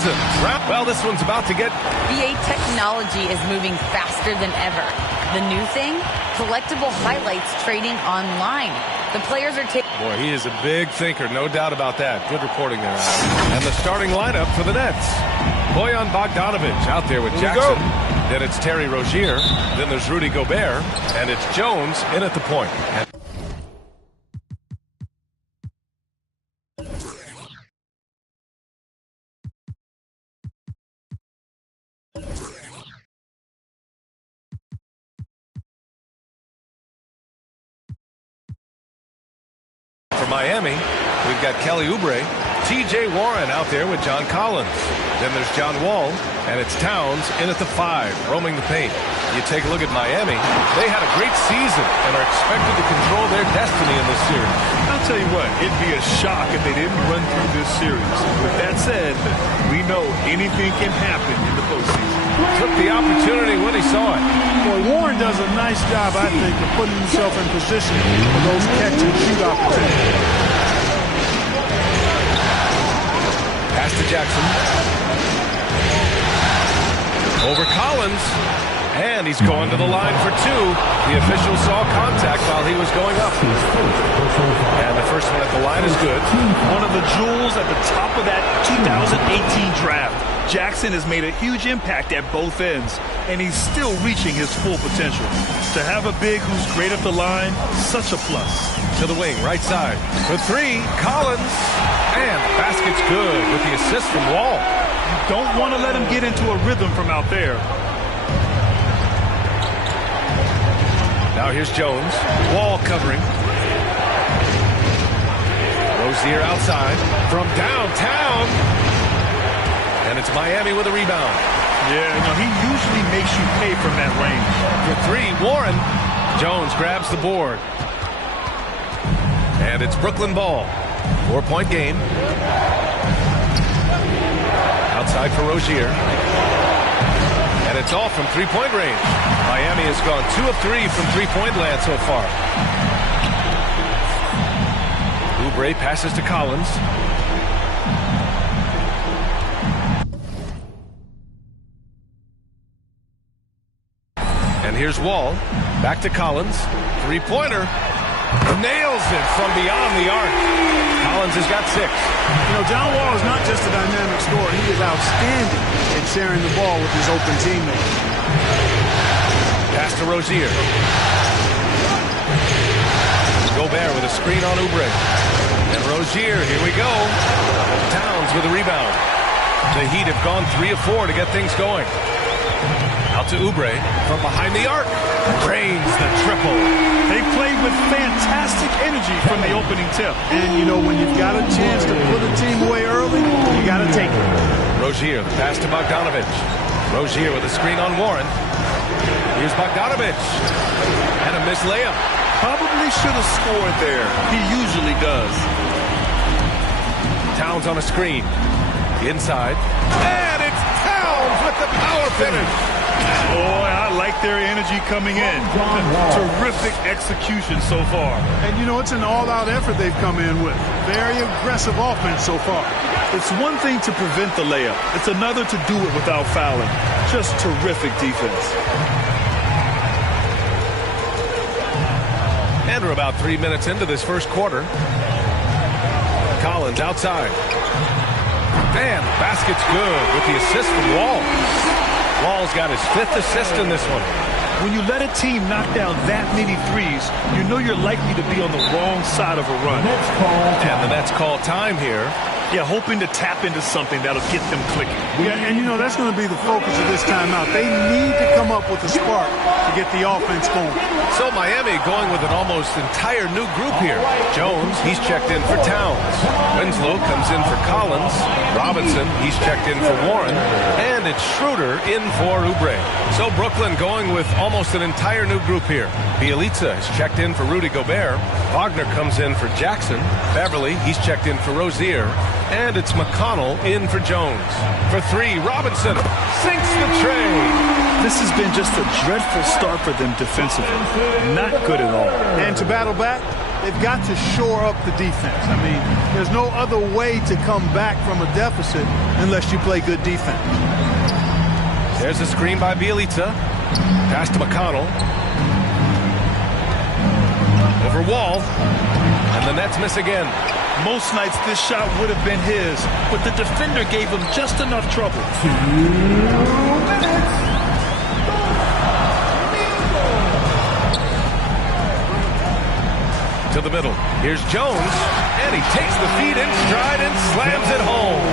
season. Well, this one's about to get... VA technology is moving faster than ever. The new thing? Collectible highlights trading online. The players are taking... Boy, he is a big thinker, no doubt about that. Good reporting there, Al. And the starting lineup for the Nets. Bojan Bogdanovic out there with Jackson. Then it's Terry Rozier. Then there's Rudy Gobert. And it's Jones in at the point. For Miami, we've got Kelly Oubre, T.J. Warren out there with John Collins. Then there's John Wall, and it's Towns in at the 5, roaming the paint. You take a look at Miami. They had a great season and are expected to control their destiny in this series. I'll tell you what, it'd be a shock if they didn't run through this series. With that said, we know anything can happen in the postseason. Took the opportunity when he saw it. Boy, Warren does a nice job, I think, of putting himself in position for those catch-and-shoot opportunities. Pass to Jackson. Over Collins. And he's going to the line for 2. The official saw contact while he was going up. And the first one at the line is good. One of the jewels at the top of that 2018 draft. Jackson has made a huge impact at both ends, and he's still reaching his full potential. To have a big who's great at the line, such a plus. To the wing, right side. For 3, Collins. And the basket's good with the assist from Wall. You don't want to let him get into a rhythm from out there. Now here's Jones. Wall covering. Rozier outside. From downtown. And it's Miami with a rebound. Yeah, he usually makes you pay from that range. For 3, Warren. Jones grabs the board. And it's Brooklyn ball. 4-point game. Outside for Rozier. And it's all from three-point range. Miami has gone 2 of 3 from three-point land so far. Oubre passes to Collins. And here's Wall. Back to Collins. Three-pointer. Nails it from beyond the arc. Collins has got 6. John Wall is not just a dynamic scorer. He is outstanding at sharing the ball with his open teammates. Pass to Rozier. Gobert with a screen on Oubre. And Rozier, here we go. Towns with a rebound. The Heat have gone 3 of 4 to get things going. Out to Oubre from behind the arc. Drains the triple. They played with fantastic energy from the opening tip. And, when you've got a chance to put a team away early, you got to take it. Rozier, the pass to Bogdanovic. Rozier with a screen on Warren. Here's Bogdanovic. And a missed layup. Probably should have scored there. He usually does. Towns on a screen. Inside. And it's Towns with the power finish. Boy, I like their energy coming in. Terrific execution so far. And, it's an all-out effort they've come in with. Very aggressive offense so far. It's one thing to prevent the layup. It's another to do it without fouling. Just terrific defense. And we're about 3 minutes into this first quarter. Collins outside. And the basket's good with the assist from Wall. Wall's got his 5th assist in this one. When you let a team knock down that many threes, you know you're likely to be on the wrong side of a run. And the Nets call time here. Yeah, hoping to tap into something that'll get them clicking. Yeah, and that's going to be the focus of this timeout. They need to come up with a spark to get the offense going. So Miami going with an almost entire new group here. Jones, he's checked in for Towns. Winslow comes in for Collins. Robinson, he's checked in for Warren. And it's Schroeder in for Oubre. So Brooklyn going with almost an entire new group here. Bielitsa has checked in for Rudy Gobert. Wagner comes in for Jackson. Beverly, he's checked in for Rozier. And it's McConnell in for Jones. For 3, Robinson sinks the tray. This has been just a dreadful start for them defensively. Not good at all. And to battle back, they've got to shore up the defense. I mean, there's no other way to come back from a deficit unless you play good defense. There's a screen by Bielitsa. Pass to McConnell. Over Wall. And the Nets miss again. Most nights this shot would have been his, but the defender gave him just enough trouble. 2 minutes. To the middle. Here's Jones. And he takes the feed in stride and slams it home.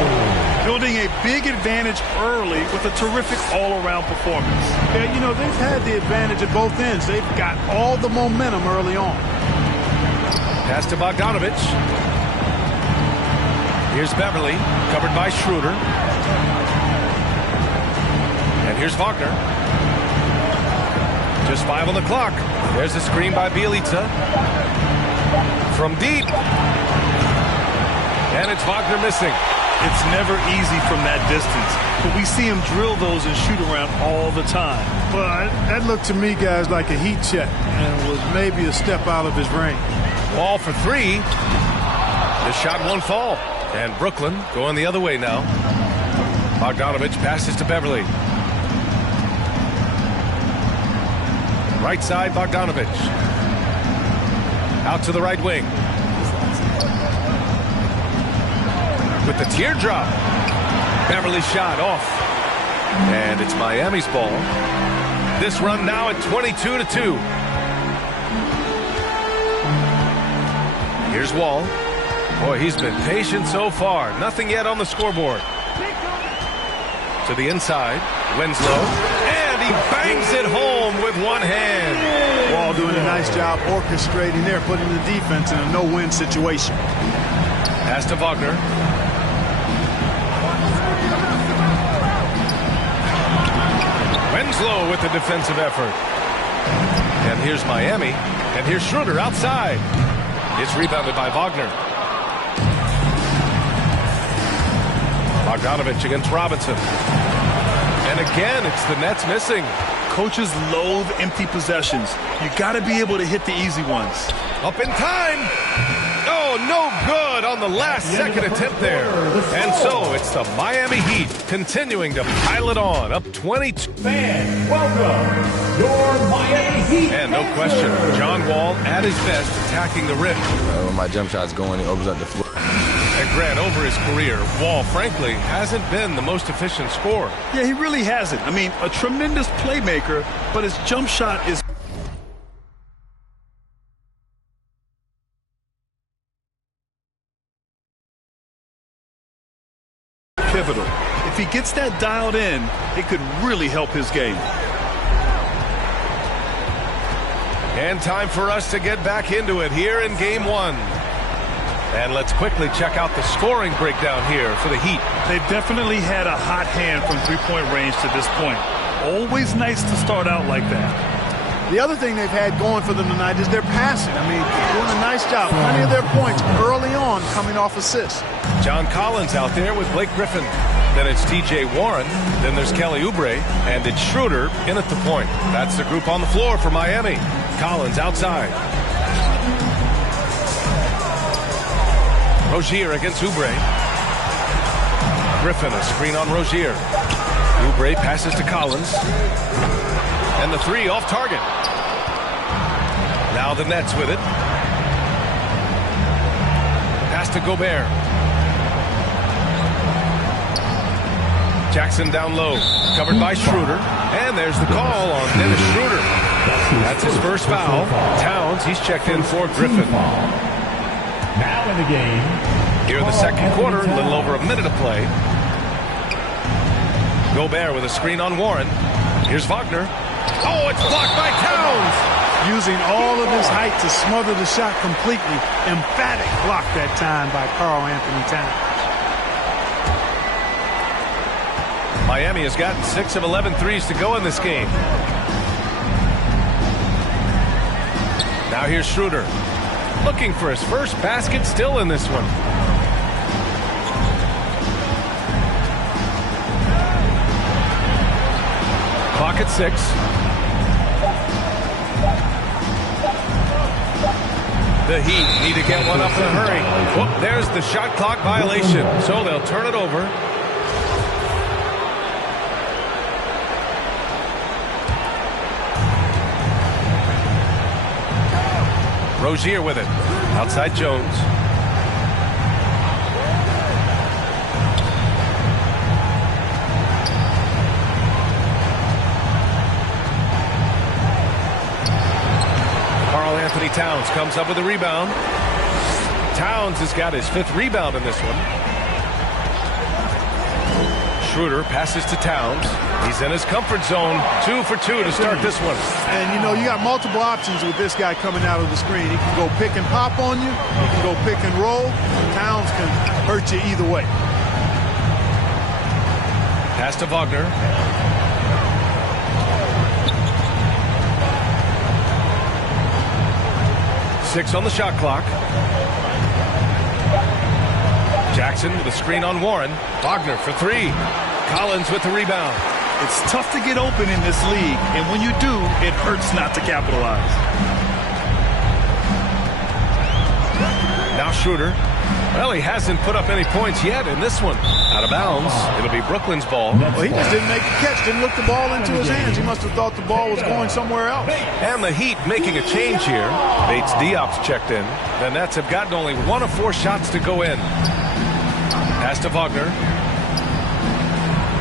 Building a big advantage early with a terrific all-around performance. Yeah, you know, they've had the advantage at both ends. They've got all the momentum early on. Pass to Bogdanovich. Here's Beverly, covered by Schroeder. And here's Wagner. Just 5 on the clock. There's a screen by Bielitsa. From deep. And it's Wagner missing. It's never easy from that distance, but we see him drill those and shoot around all the time. But that looked to me, guys, like a heat check and was maybe a step out of his range. Wall for 3. The shot won't fall. And Brooklyn going the other way now. Bogdanovich passes to Beverly. Right side, Bogdanovich. Out to the right wing. With the teardrop. Beverly shot off. And it's Miami's ball. This run now at 22-2. Here's Wall. Boy, he's been patient so far. Nothing yet on the scoreboard. To the inside. Winslow. And he bangs it home with one hand. Wall doing a nice job orchestrating there, putting the defense in a no-win situation. Pass to Wagner. Winslow with the defensive effort. And here's Miami. And here's Schroeder outside. It's rebounded by Wagner. Bogdanovich against Robinson. And again, it's the Nets missing. Coaches loathe empty possessions. You got to be able to hit the easy ones. Up in time. Oh, no good on the last second attempt there. And so it's the Miami Heat continuing to pile it on, up 22. Fans, welcome your Miami Heat. And no question, John Wall at his best attacking the rim. When my jump shot's going, it opens up the floor. And Grant, over his career, Wall, frankly, hasn't been the most efficient scorer. Yeah, he really hasn't. I mean, a tremendous playmaker, but his jump shot is pivotal. If he gets that dialed in, it could really help his game. And time for us to get back into it here in Game 1. And let's quickly check out the scoring breakdown here for the Heat. They've definitely had a hot hand from three-point range to this point. Always nice to start out like that. The other thing they've had going for them tonight is their passing. I mean, doing a nice job. Plenty of their points early on coming off assists. John Collins out there with Blake Griffin. Then it's T.J. Warren. Then there's Kelly Oubre. And it's Schroeder in at the point. That's the group on the floor for Miami. Collins outside. Rozier against Oubre. Griffin, a screen on Rozier. Oubre passes to Collins. And the three off target. Now the Nets with it. Pass to Gobert. Jackson down low. Covered by Schroeder. And there's the call on Dennis Schroeder. That's his first foul. Towns, he's checked in for Griffin. Now in the game. Here in the second quarter, a little over a minute to play. Gobert with a screen on Warren. Here's Wagner. Oh, it's blocked by Towns. Using all of his height to smother the shot completely. Emphatic block that time by Karl Anthony Towns. Miami has gotten 6 of 11 threes to go in this game. Now here's Schroeder. Looking for his first basket still in this one. Clock at 6. The Heat need to get one up in a hurry. Whoop, there's the shot clock violation, so they'll turn it over. Rozier with it. Outside Jones. Anthony Towns comes up with a rebound. Towns has got his 5th rebound in this one. Schroeder passes to Towns. He's in his comfort zone. 2 for 2 to start this one. And, you know, you got multiple options with this guy coming out of the screen. He can go pick and pop on you. He can go pick and roll. Towns can hurt you either way. Pass to Wagner. Six on the shot clock. Jackson with a screen on Warren. Wagner for 3. Collins with the rebound. It's tough to get open in this league, and when you do, it hurts not to capitalize. Now Schroeder. Well, he hasn't put up any points yet in this one. Out of bounds. It'll be Brooklyn's ball. Well, he just didn't make the catch. Didn't look the ball into his hands. He must have thought the ball was going somewhere else. And the Heat making a change here. Bates Diop's checked in. The Nets have gotten only 1 of 4 shots to go in. Pass to Wagner.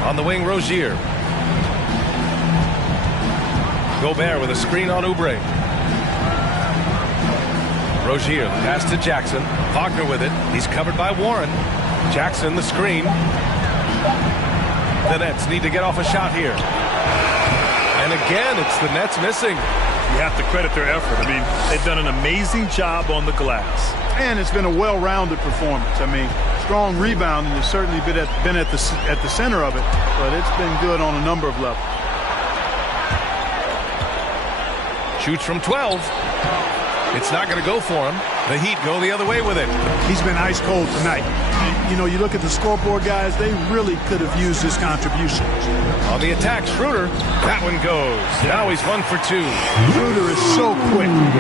On the wing, Rozier. Gobert with a screen on Oubre. Rozier, the pass to Jackson. Wagner with it. He's covered by Warren. Jackson, the screen. The Nets need to get off a shot here. And again, it's the Nets missing. You have to credit their effort. I mean, they've done an amazing job on the glass. And it's been a well-rounded performance. I mean, strong rebounding has certainly been at the center of it, but it's been good on a number of levels. Shoots from 12. It's not going to go for him. The Heat go the other way with it. He's been ice cold tonight. You know, you look at the scoreboard, guys, they really could have used his contribution. On the attack, Schroeder. That one goes. Now he's 1 for 2. Schroeder is so quick. He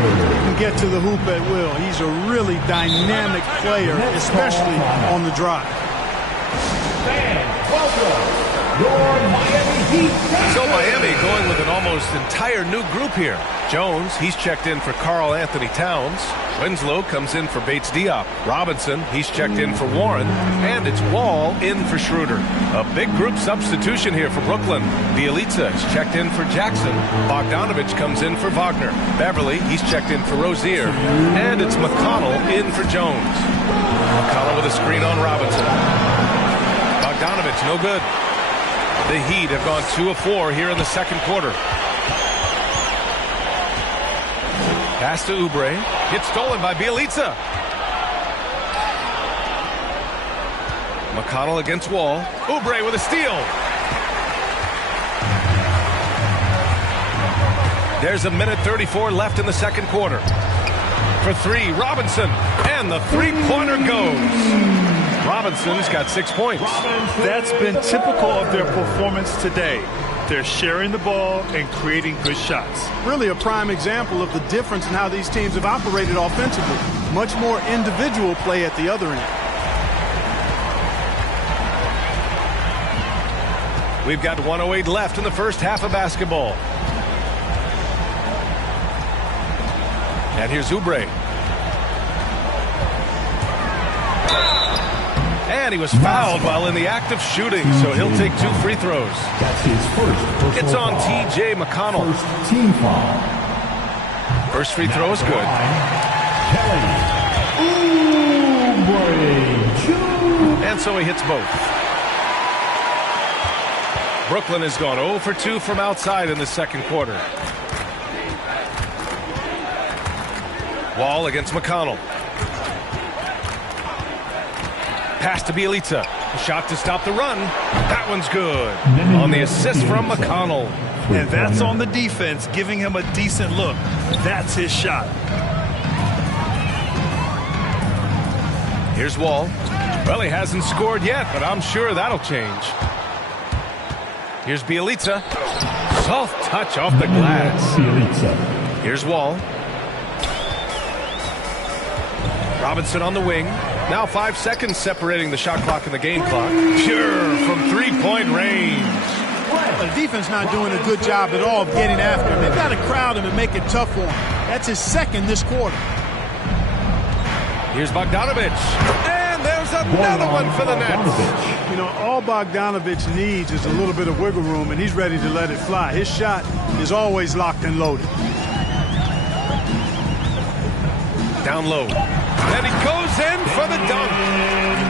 can get to the hoop at will. He's a really dynamic player, especially on the drive. So Miami going with an almost entire new group here. Jones, he's checked in for Karl Anthony Towns. Winslow comes in for Bates Diop. Robinson, he's checked in for Warren. And it's Wall in for Schroeder. A big group substitution here for Brooklyn. Bielitsa is checked in for Jackson. Bogdanovich comes in for Wagner. Beverly, he's checked in for Rozier. And it's McConnell in for Jones. McConnell with a screen on Robinson. Bogdanovich, no good. The Heat have gone 2 of 4 here in the second quarter. Pass to Oubre. Gets stolen by Bielitsa. McConnell against Wall. Oubre with a steal. There's 1:34 left in the second quarter. For 3, Robinson. And the three-pointer goes. Robinson's got 6 points. That's been typical of their performance today. They're sharing the ball and creating good shots. Really a prime example of the difference in how these teams have operated offensively. Much more individual play at the other end. We've got 1:08 left in the first half of basketball. And here's Oubre. And he was fouled while in the act of shooting, so he'll take 2 free throws. That's his first personal It's on foul. T.J. McConnell. First team foul. First free throw is good. Kelly Oubre. And so he hits both. Brooklyn has gone 0 for 2 from outside in the second quarter. Wall against McConnell. Pass to Bielitsa. A shot to stop the run. That one's good. On the assist from McConnell. And that's on the defense, giving him a decent look. That's his shot. Here's Wall. Well, he hasn't scored yet, but I'm sure that'll change. Here's Bielitsa. Soft touch off the glass. Here's Wall. Robinson on the wing. Now 5 seconds separating the shot clock and the game clock. Pure from three-point range. The defense not doing a good job at all of getting after him. They've got to crowd him and make it tough for him. That's his second this quarter. Here's Bogdanovich. And there's another one for the Nets. You know, all Bogdanovich needs is a little bit of wiggle room, and he's ready to let it fly. His shot is always locked and loaded. Down low. And he goes in for the dunk.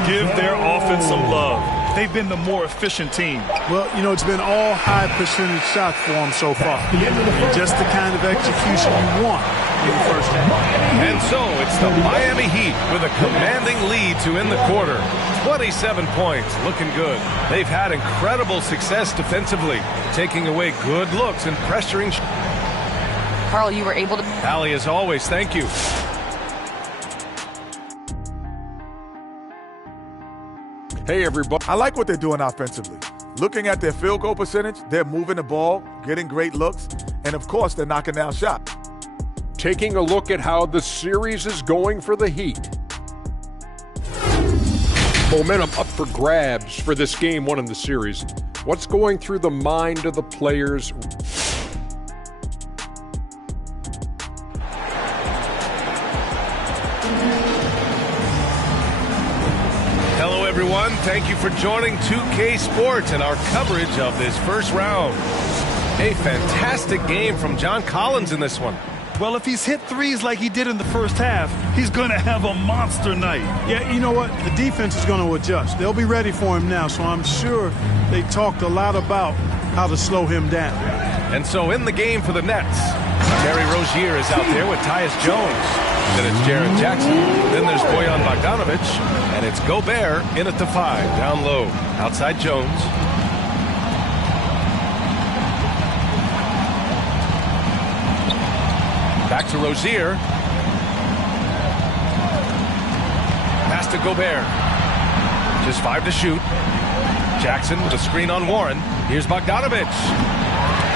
Give their offense some love. They've been the more efficient team. Well, you know, it's been all high percentage shots for them so far. Just the kind of execution you want in the first half. And so it's the Miami Heat with a commanding lead to end the quarter. 27 points, looking good. They've had incredible success defensively, taking away good looks and pressuring. Carl, you were able to... Allie, as always, thank you. Hey, everybody. I like what they're doing offensively. Looking at their field goal percentage, they're moving the ball, getting great looks, and of course, they're knocking down shots. Taking a look at how the series is going for the Heat. Momentum up for grabs for this game one in the series. What's going through the mind of the players? Hello, everyone. Thank you for joining 2K Sports and our coverage of this first round. A fantastic game from John Collins in this one. Well, if he's hit threes like he did in the first half, he's going to have a monster night. Yeah, you know what? The defense is going to adjust. They'll be ready for him now, so I'm sure they talked a lot about how to slow him down. And so in the game for the Nets, Terry Rozier is out there with Tyus Jones. Then it's Jaren Jackson. Then there's Bojan Bogdanovich. And it's Gobert in at the 5, down low. Outside Jones. Back to Rozier. Pass to Gobert. Just 5 to shoot. Jackson with a screen on Warren. Here's Bogdanovich.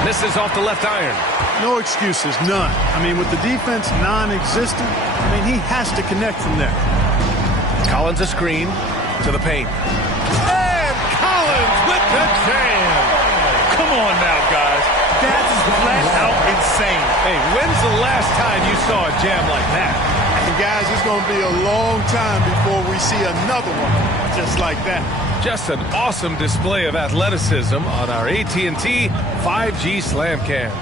Misses off the left iron. No excuses, none. I mean, with the defense non-existent, I mean, he has to connect from there. Collins a screen to the paint. And Collins with the jam. Come on now, guys. That's flat out insane. Hey, when's the last time you saw a jam like that? And guys, it's going to be a long time before we see another one just like that. Just an awesome display of athleticism on our AT&T 5G Slam Cam.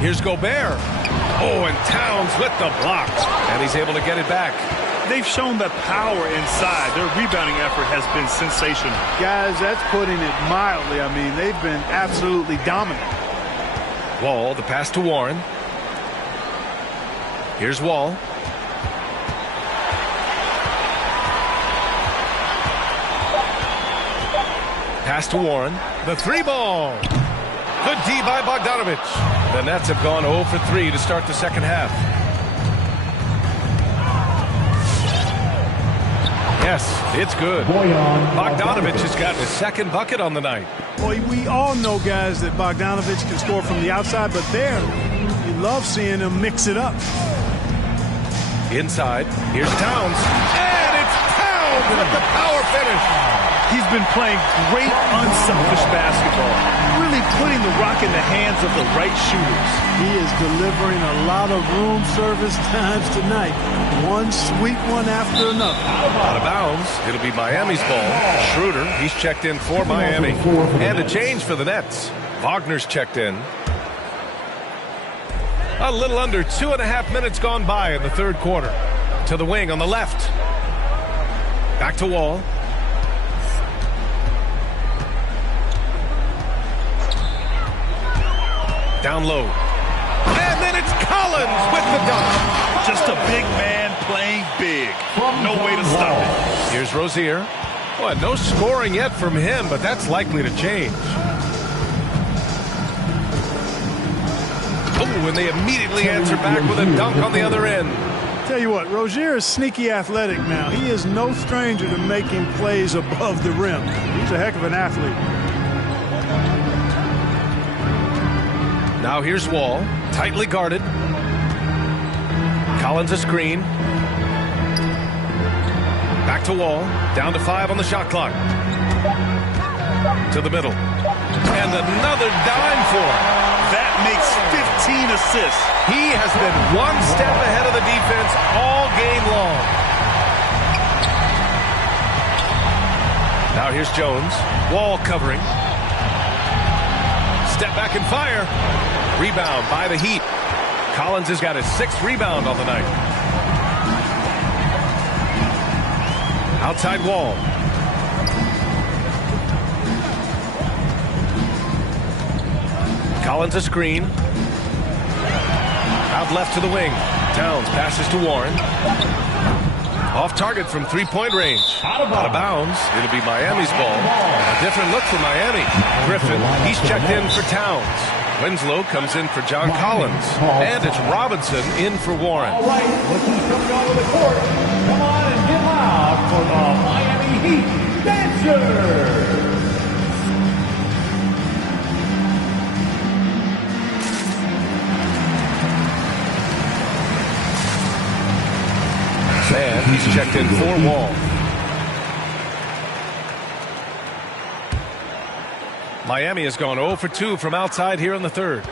Here's Gobert. Oh, and Towns with the block. And he's able to get it back. They've shown the power inside. Their rebounding effort has been sensational. Guys, that's putting it mildly. I mean, they've been absolutely dominant. Wall, the pass to Warren. Here's Wall. Pass to Warren. The 3-ball. Good D by Bogdanovich. The Nets have gone 0 for 3 to start the second half. Yes, it's good. Bogdanovich has gotten his second bucket on the night. Boy, we all know, guys, that Bogdanovich can score from the outside, but there, you love seeing him mix it up. Inside, here's Towns. And it's Towns with the power finish. He's been playing great, unselfish basketball, really putting the rock in the hands of the right shooters. He is delivering a lot of room service times tonight. One sweet one after another. Out of bounds. It'll be Miami's ball. Schroeder, he's checked in for Miami. And a change for the Nets. Wagner's checked in. A little under 2.5 minutes gone by in the third quarter. To the wing on the left. Back to Wall. Down low. And then it's Collins with the dunk. Just a big man playing big. No way to stop it. Here's Rozier. Well, no scoring yet from him, but that's likely to change. Oh, and they immediately answer back with a dunk on the other end. Tell you what, Rozier is sneaky athletic now. He is no stranger to making plays above the rim. He's a heck of an athlete. Now here's Wall, tightly guarded. Collins a screen. Back to Wall. Down to 5 on the shot clock. To the middle. And another dime for him. That makes 15 assists. He has been one step ahead of the defense all game long. Now here's Jones. Wall covering. Step back and fire. Rebound by the Heat. Collins has got his 6th rebound on the night. Outside Wall. Collins a screen. Out left to the wing. Towns passes to Warren. Off target from three-point range. Out of bounds. It'll be Miami's ball. A different look for Miami. Griffin, he's checked in for Towns. Winslow comes in for John Collins. And it's Robinson in for Warren. All right, look who's coming onto the court. Come on and get loud for the Miami Heat Dancers. And he's checked in for Wall. Miami has gone 0 for 2 from outside here in the third.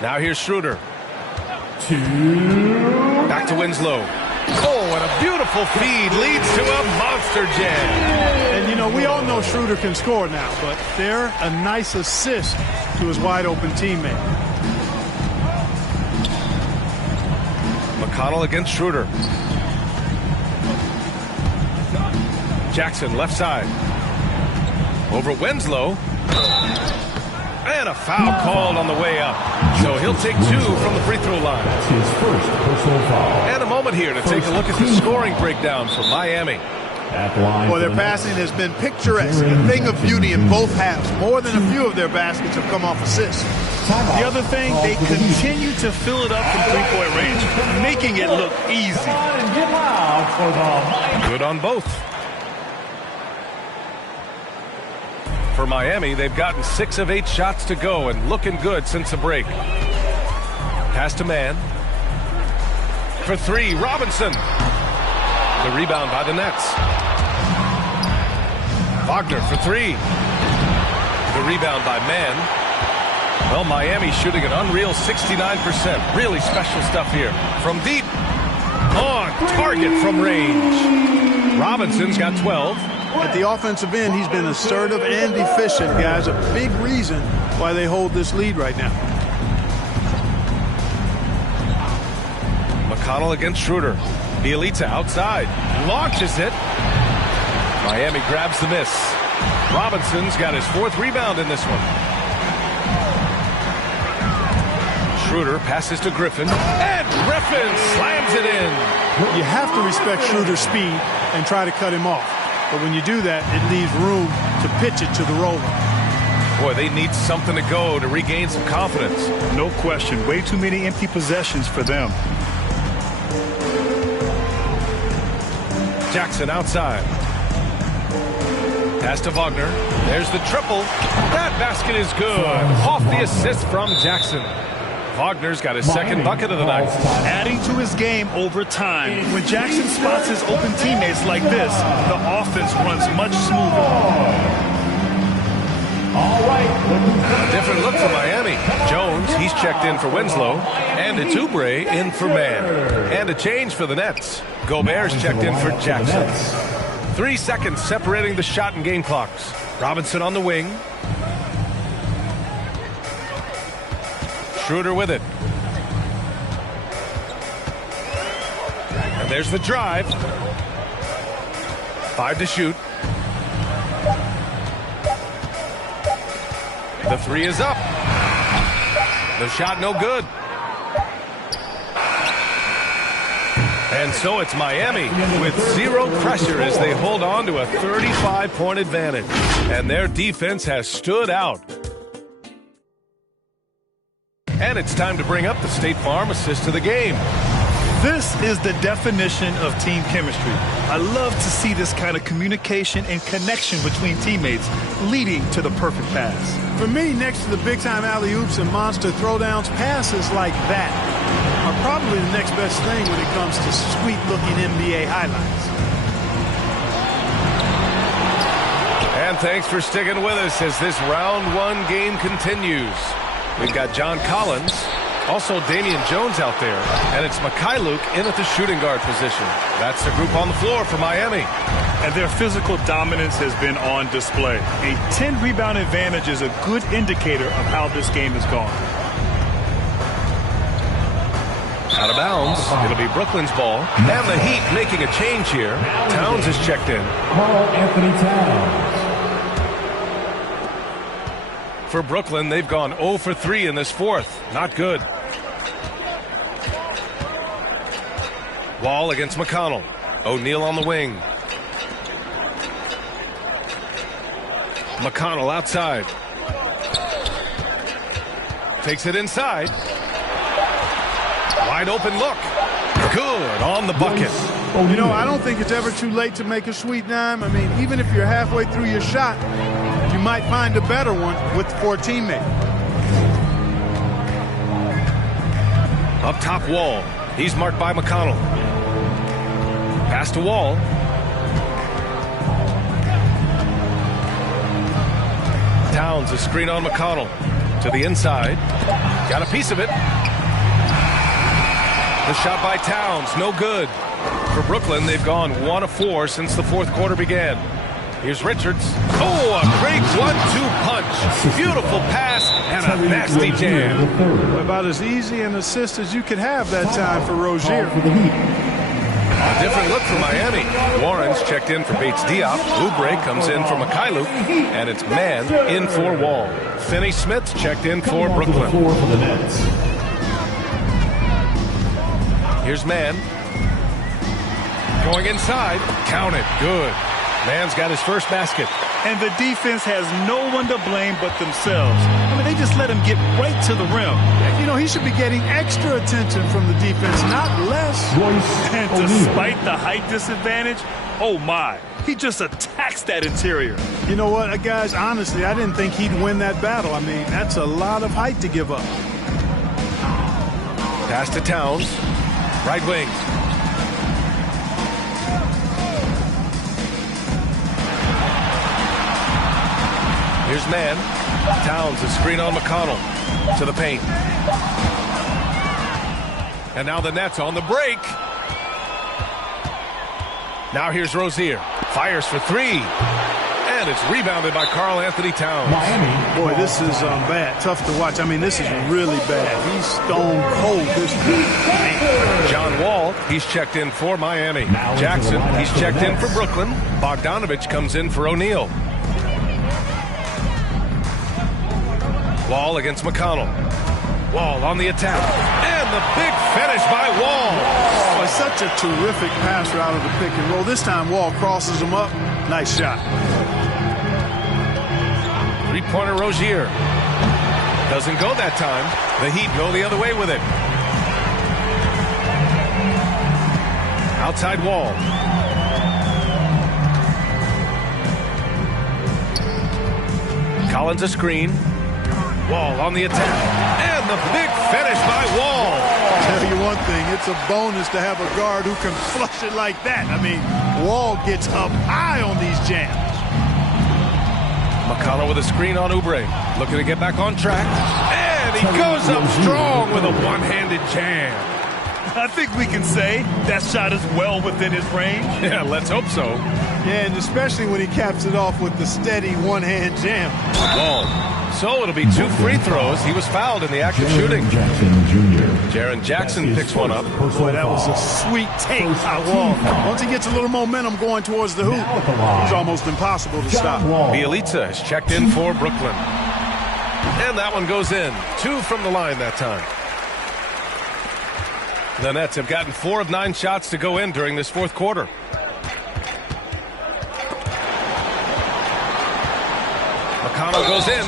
Now here's Schroeder. Back to Winslow. Oh, and a beautiful feed leads to a monster jam. And, you know, we all know Schroeder can score now, but they're a nice assist to his wide-open teammate. McConnell against Schroeder. Jackson left side. Over Winslow. And a foul called on the way up. So he'll take 2 from the free throw line. That's his first personal foul. And a moment here to take a look at the scoring breakdown for Miami. Boy, their passing has been picturesque, a thing of beauty in both halves. More than a few of their baskets have come off assists. The other thing, they continue to fill it up from three-point range, making it look easy. Good on both. For Miami, they've gotten 6 of 8 shots to go and looking good since the break. Pass to Man. For 3, Robinson. The rebound by the Nets. Wagner for 3. The rebound by Man. Well, Miami shooting an unreal 69%. Really special stuff here. From deep. On target from range. Robinson's got 12. At the offensive end, he's been assertive and efficient, guys. A big reason why they hold this lead right now. McConnell against Schroeder. Bielitsa outside. Launches it. Miami grabs the miss. Robinson's got his 4th rebound in this one. Schroeder passes to Griffin. And Griffin slams it in. You have to respect Schroeder's speed and try to cut him off. But when you do that, it leaves room to pitch it to the roller. Boy, they need something to go to regain some confidence. No question. Way too many empty possessions for them. Jackson outside. Pass to Wagner. There's the triple. That basket is good. Off the assist from Jackson. Wagner's got his 2nd bucket of the night. Adding to his game over time. When Jackson spots his open teammates like this, the offense runs much smoother. All right. Different look for Miami. Jones, he's checked in for Winslow. And it's Oubre in for Man. And a change for the Nets. Gobert's checked in for Jackson. 3 seconds separating the shot and game clocks. Robinson on the wing. Schroeder with it. And there's the drive. 5 to shoot. The 3 is up. The shot no good. And so it's Miami with 0 pressure as they hold on to a 35-point advantage. And their defense has stood out. And it's time to bring up the State Farm assist of the game. This is the definition of team chemistry. I love to see this kind of communication and connection between teammates leading to the perfect pass. For me, next to the big-time alley-oops and monster throwdowns, passes like that are probably the next best thing when it comes to sweet-looking NBA highlights. And thanks for sticking with us as this round one game continues. We've got John Collins, also Damian Jones out there, and it's Mikhailuk in at the shooting guard position. That's the group on the floor for Miami. And their physical dominance has been on display. A 10-rebound advantage is a good indicator of how this game has gone. Out of bounds. It'll be Brooklyn's ball. And the Heat making a change here. Towns is checked in. Karl Anthony Towns. For Brooklyn, they've gone 0 for 3 in this fourth. Not good. Wall against McConnell. O'Neal on the wing. McConnell outside. Takes it inside. Wide open look. Good on the bucket. You know, I don't think it's ever too late to make a sweet dime. I mean, even if you're halfway through your shot, you might find a better one for a teammate. Up top, Wall. He's marked by McConnell. Pass to Wall. Towns, a screen on McConnell. To the inside. Got a piece of it. The shot by Towns, no good. For Brooklyn, they've gone 1 of 4 since the fourth quarter began. Here's Richards. Oh, a great 1-2 punch. Beautiful pass and a nasty jam. About as easy an assist as you could have that time for Rozier. A different look for Miami. Warren's checked in for Bates Diop. Oubre comes in for Mikhailuk. And it's Man in for Wall. Finney-Smith checked in for Brooklyn. Here's Man. Going inside. Count it. Good. Man's got his first basket. And the defense has no one to blame but themselves. I mean, they just let him get right to the rim. You know, he should be getting extra attention from the defense, not less. And despite the height disadvantage, oh my, he just attacks that interior. You know what, guys, honestly, I didn't think he'd win that battle. I mean, that's a lot of height to give up. Pass to Towns. Right wing. Here's Man. Towns, a screen on McConnell. To the paint. And now the Nets on the break. Now here's Rozier. Fires for 3. And it's rebounded by Karl Anthony Towns. Boy, this is bad. Tough to watch. I mean, this is really bad. He's stone cold this game. John Wall, he's checked in for Miami. Jackson, he's checked in for Brooklyn. Bogdanovich comes in for O'Neal. Wall against McConnell. Wall on the attack. And the big finish by Wall. Oh, it's such a terrific pass out of the pick and roll. This time Wall crosses him up. Nice shot. Three-pointer Rozier. Doesn't go that time. The Heat go the other way with it. Outside Wall. Collins a screen. Wall on the attack. And the big finish by Wall. I'll tell you one thing, it's a bonus to have a guard who can flush it like that. I mean, Wall gets up high on these jams. McConnell with a screen on Oubre. Looking to get back on track. And he goes up strong with a one-handed jam. I think we can say that shot is well within his range. Yeah, let's hope so. Yeah, and especially when he caps it off with the steady one-hand jam. Ball. So it'll be 2 free throws. He was fouled in the act of shooting. Jaren Jackson picks one up. Boy, that was a sweet take by Wall. Once he gets a little momentum going towards the hoop, he's almost impossible to stop. Bielitsa has checked in for Brooklyn. And that one goes in. 2 from the line that time. The Nets have gotten 4 of 9 shots to go in during this fourth quarter. McConnell goes in.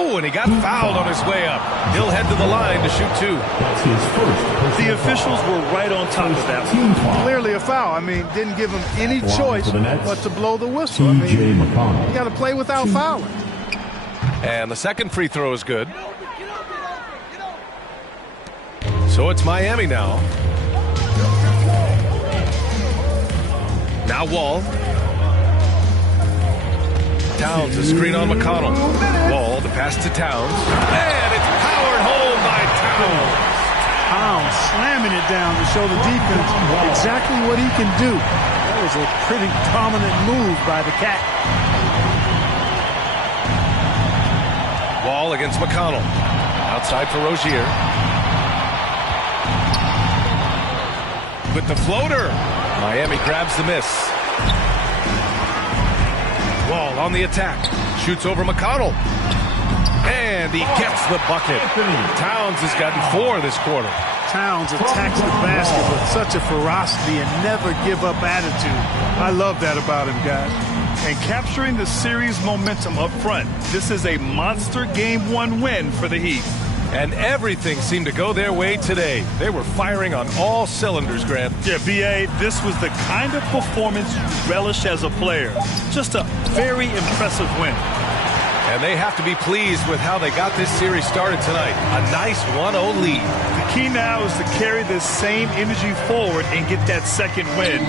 Oh, and he got fouled on his way up. He'll head to the line to shoot 2. That's his first. The officials were right on top of that. Team foul. Clearly a foul. I mean, didn't give him any choice but to blow the whistle. I mean, you got to play without fouling. And the second free throw is good. So it's Miami now. Now Wall. Towns, a screen on McConnell. Wall, the pass to Towns. And it's powered home by Towns. Towns slamming it down to show the defense exactly what he can do. That was a pretty dominant move by the Cat. Wall against McConnell. Outside for Rozier. With the floater. Miami grabs the miss. Wall on the attack. Shoots over McConnell. And he gets the bucket. Towns has gotten 4 this quarter. Towns attacks the basket with such a ferocity and never give up attitude. I love that about him, guys. And capturing the series momentum up front. This is a monster Game 1 win for the Heat. And everything seemed to go their way today. They were firing on all cylinders, Grant. Yeah, B.A., this was the kind of performance you relish as a player. Just a very impressive win. And they have to be pleased with how they got this series started tonight. A nice 1-0 lead. The key now is to carry this same energy forward and get that second win.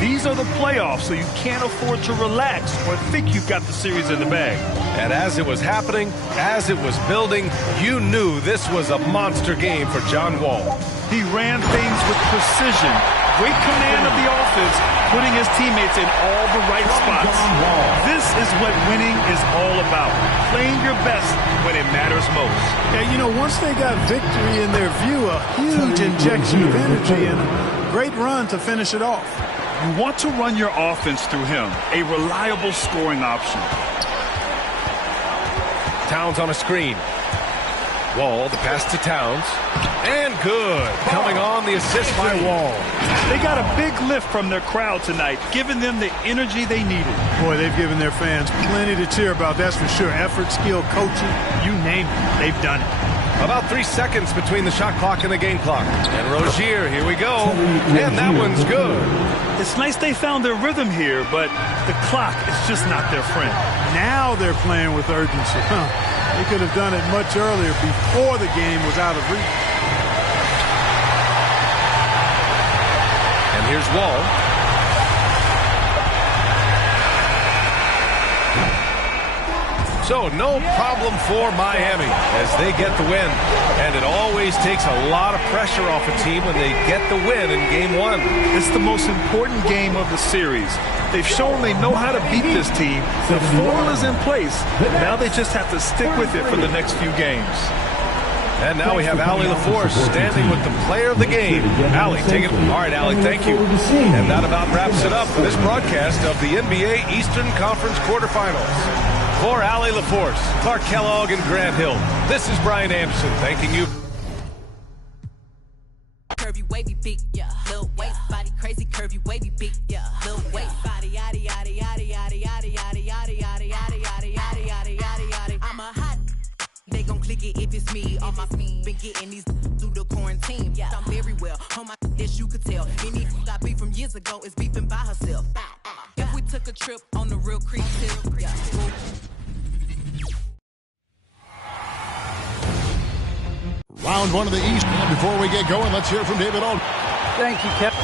These are the playoffs, so you can't afford to relax or think you've got the series in the bag. And as it was happening, as it was building, you knew this was a monster game for John Wall. He ran things with precision, great command of the offense, putting his teammates in all the right spots. This is what winning is all about, playing your best when it matters most. Yeah, you know, once they got victory in their view, a huge injection of energy and a great run to finish it off. You want to run your offense through him, a reliable scoring option. Towns on a screen. Wall, the pass to Towns. And good. Coming on the assist by Wall. They got a big lift from their crowd tonight, giving them the energy they needed. Boy, they've given their fans plenty to cheer about, that's for sure. Effort, skill, coaching, you name it, they've done it. About 3 seconds between the shot clock and the game clock. And Rozier, here we go. And that one's good. It's nice they found their rhythm here, but the clock is just not their friend. Now they're playing with urgency. They could have done it much earlier before the game was out of reach. And here's Wall. So no problem for Miami as they get the win. And it always takes a lot of pressure off a team when they get the win in Game 1. It's the most important game of the series. They've shown they know how to beat this team. The formula's in place. Now they just have to stick with it for the next few games. And now we have Allie LaForce standing with the player of the game. Allie, take it. All right, Allie, thank you. And that about wraps it up for this broadcast of the NBA Eastern Conference quarterfinals. For Allie LaForce, Clark Kellogg, and Grant Hill, this is Brian Anderson thanking you. Curvy, wavy, big, yeah. Little waist, body crazy, curvy, wavy, big, yeah. Little waist, body, yaddy, yaddy, yaddy, yaddy, yaddy, yaddy, yaddy, yaddy, yaddy, yaddy, yaddy, yaddy, yaddy, yaddy. I'm a hot. They gon' click it if it's me. All my been getting these through the quarantine. Yeah, I'm very well. On my this you could tell. Any got beef from years ago is beefing by herself. If we took a trip on the real creep tip, yeah. Round 1 of the East. And before we get going, let's hear from David Aldridge. Thank you, Kevin.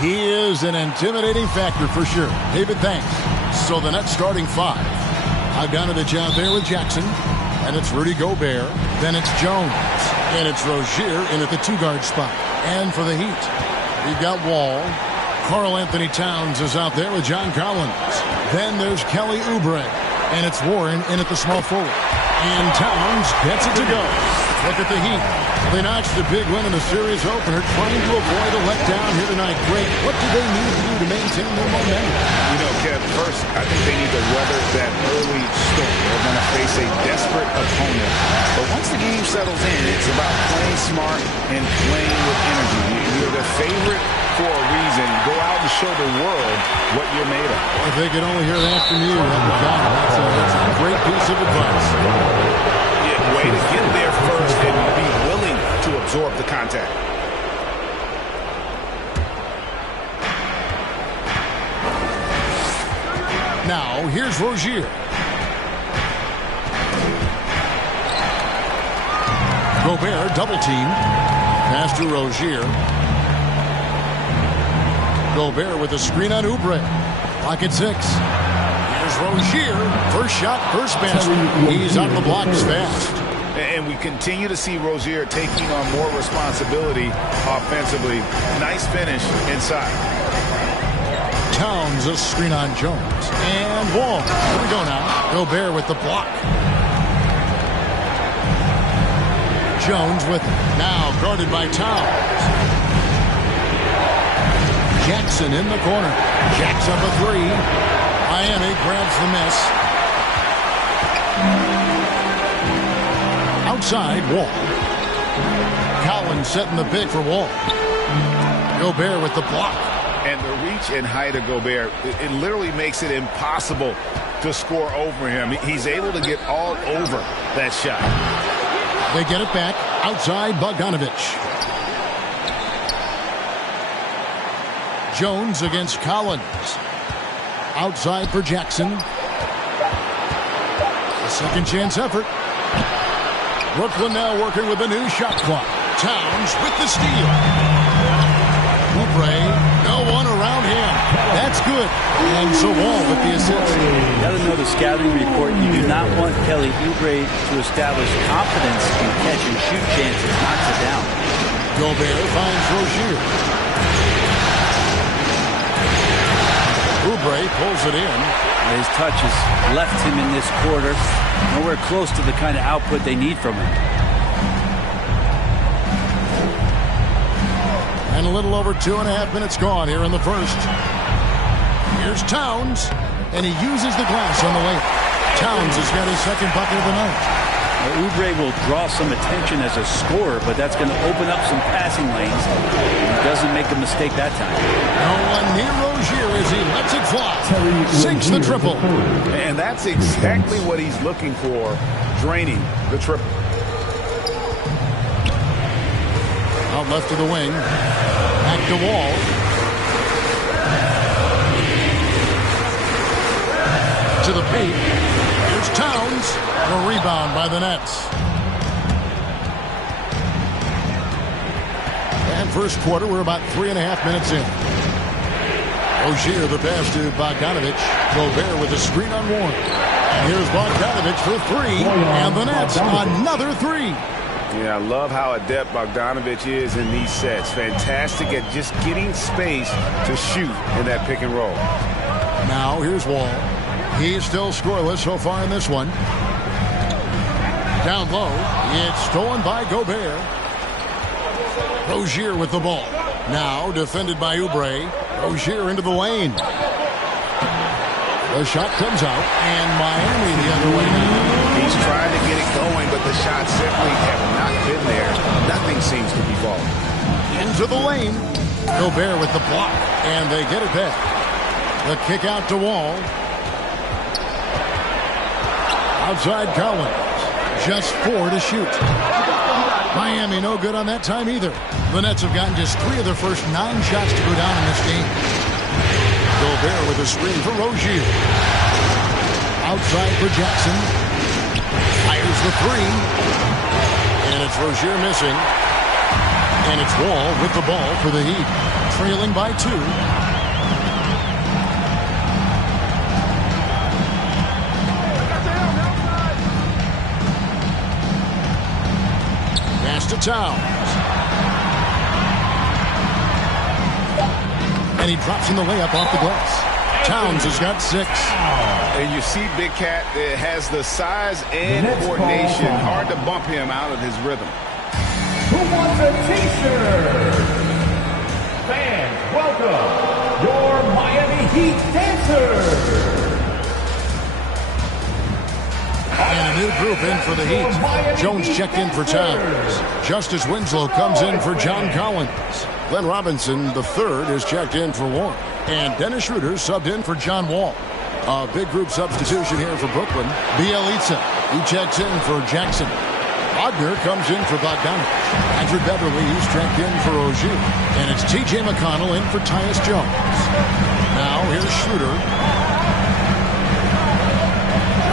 He is an intimidating factor for sure. David, thanks. So the Nets starting 5. Bogdanovich out there with Jackson. And it's Rudy Gobert. Then it's Jones. And it's Rozier in at the 2-guard spot. And for the Heat, we've got Wall. Karl Anthony Towns is out there with John Collins. Then there's Kelly Oubre. And it's Warren in at the small forward. And Towns gets it to go. Look at the Heat. They notched a big win in the series opener, trying to avoid a letdown here tonight. Great. What do they need to do to maintain their momentum? You know, Kev, first, I think they need to weather that early storm. They're going to face a desperate opponent. But once the game settles in, it's about playing smart and playing with energy. You're the favorite for a reason. Go out and show the world what you're made of. If they could only hear that from you, that would count. That's a great piece of advice. Yeah, way to get there first and be willing to absorb the contact. Now, here's Rozier. Gobert double team. Pass to Rozier. Gobert with a screen on Oubre. Pocket 6. Here's Rozier. First shot, first basket. He's on the blocks fast. And we continue to see Rozier taking on more responsibility offensively. Nice finish inside. Towns a screen on Jones. And Wall. Here we go now. Gobert with the block. Jones with it. Now guarded by Towns. Jackson in the corner. Jacks up a three. Miami grabs the miss. Outside, Wall. Collins setting the pick for Wall. Gobert with the block. And the reach and height of Gobert, it literally makes it impossible to score over him. He's able to get all over that shot. They get it back. Outside, Bogdanovich. Jones against Collins. Outside for Jackson. A second chance effort. Brooklyn now working with a new shot clock. Towns with the steal. Oubre, no one around him. That's good. And so Wall with the assist. You got to know the scouting report. You do not want Kelly Oubre to establish confidence in catch and shoot chances. Knocks it down. Gobert finds Rozier. Oubre pulls it in. His touch has left him in this quarter. Nowhere close to the kind of output they need from him. And a little over 2.5 minutes gone here in the first. Here's Towns, and he uses the glass on the way. Towns has got his second bucket of the night. Oubre will draw some attention as a scorer, but that's going to open up some passing lanes. He doesn't make a mistake that time. No one near Rozier as he lets it fly. Sinks the triple. And that's exactly what he's looking for, draining the triple. Out left to the wing. Back to Wall. To the paint. Here's Towns. A rebound by the Nets. And first quarter, we're about 3.5 minutes in. Rozier the pass to Bogdanovich. Gobert with a screen on Warren. And here's Bogdanovich for three. And the Nets another three. Yeah, I love how adept Bogdanovich is in these sets. Fantastic at just getting space to shoot in that pick and roll. Now here's Wall. He's still scoreless so far in this one. Down low. It's stolen by Gobert. Rozier with the ball. Now defended by Oubre. Rozier into the lane. The shot comes out, and Miami the other way now. He's trying to get it going, but the shots simply have not been there. Nothing seems to be falling. Into the lane. Gobert with the block, and they get it back. The kick out to Wall. Outside Collins. Just 4 to shoot. Miami no good on that time either. The Nets have gotten just 3 of their first 9 shots to go down in this game. Gobert with a screen for Rozier. Outside for Jackson. Fires the 3. And it's Rozier missing. And it's Wall with the ball for the Heat. Trailing by 2. Pass to Towns. And he drops in the layup off the glass. Towns has got 6. And you see Big Cat has the size and coordination. Hard to bump him out of his rhythm. Who wants a t-shirt? Fans, welcome your Miami Heat dancers. And a new group in for the Heat. Jones checked in for Towns. Justice Winslow comes in for John Collins. Glenn Robinson, the third, is checked in for Warren. And Dennis Schroeder subbed in for John Wall. A big group substitution here for Brooklyn. Bielitsa, he checks in for Jackson. Wagner comes in for Bogdanovich. Andrew Beverly, he's checked in for Ogier. And it's T.J. McConnell in for Tyus Jones. Now here's Schroeder.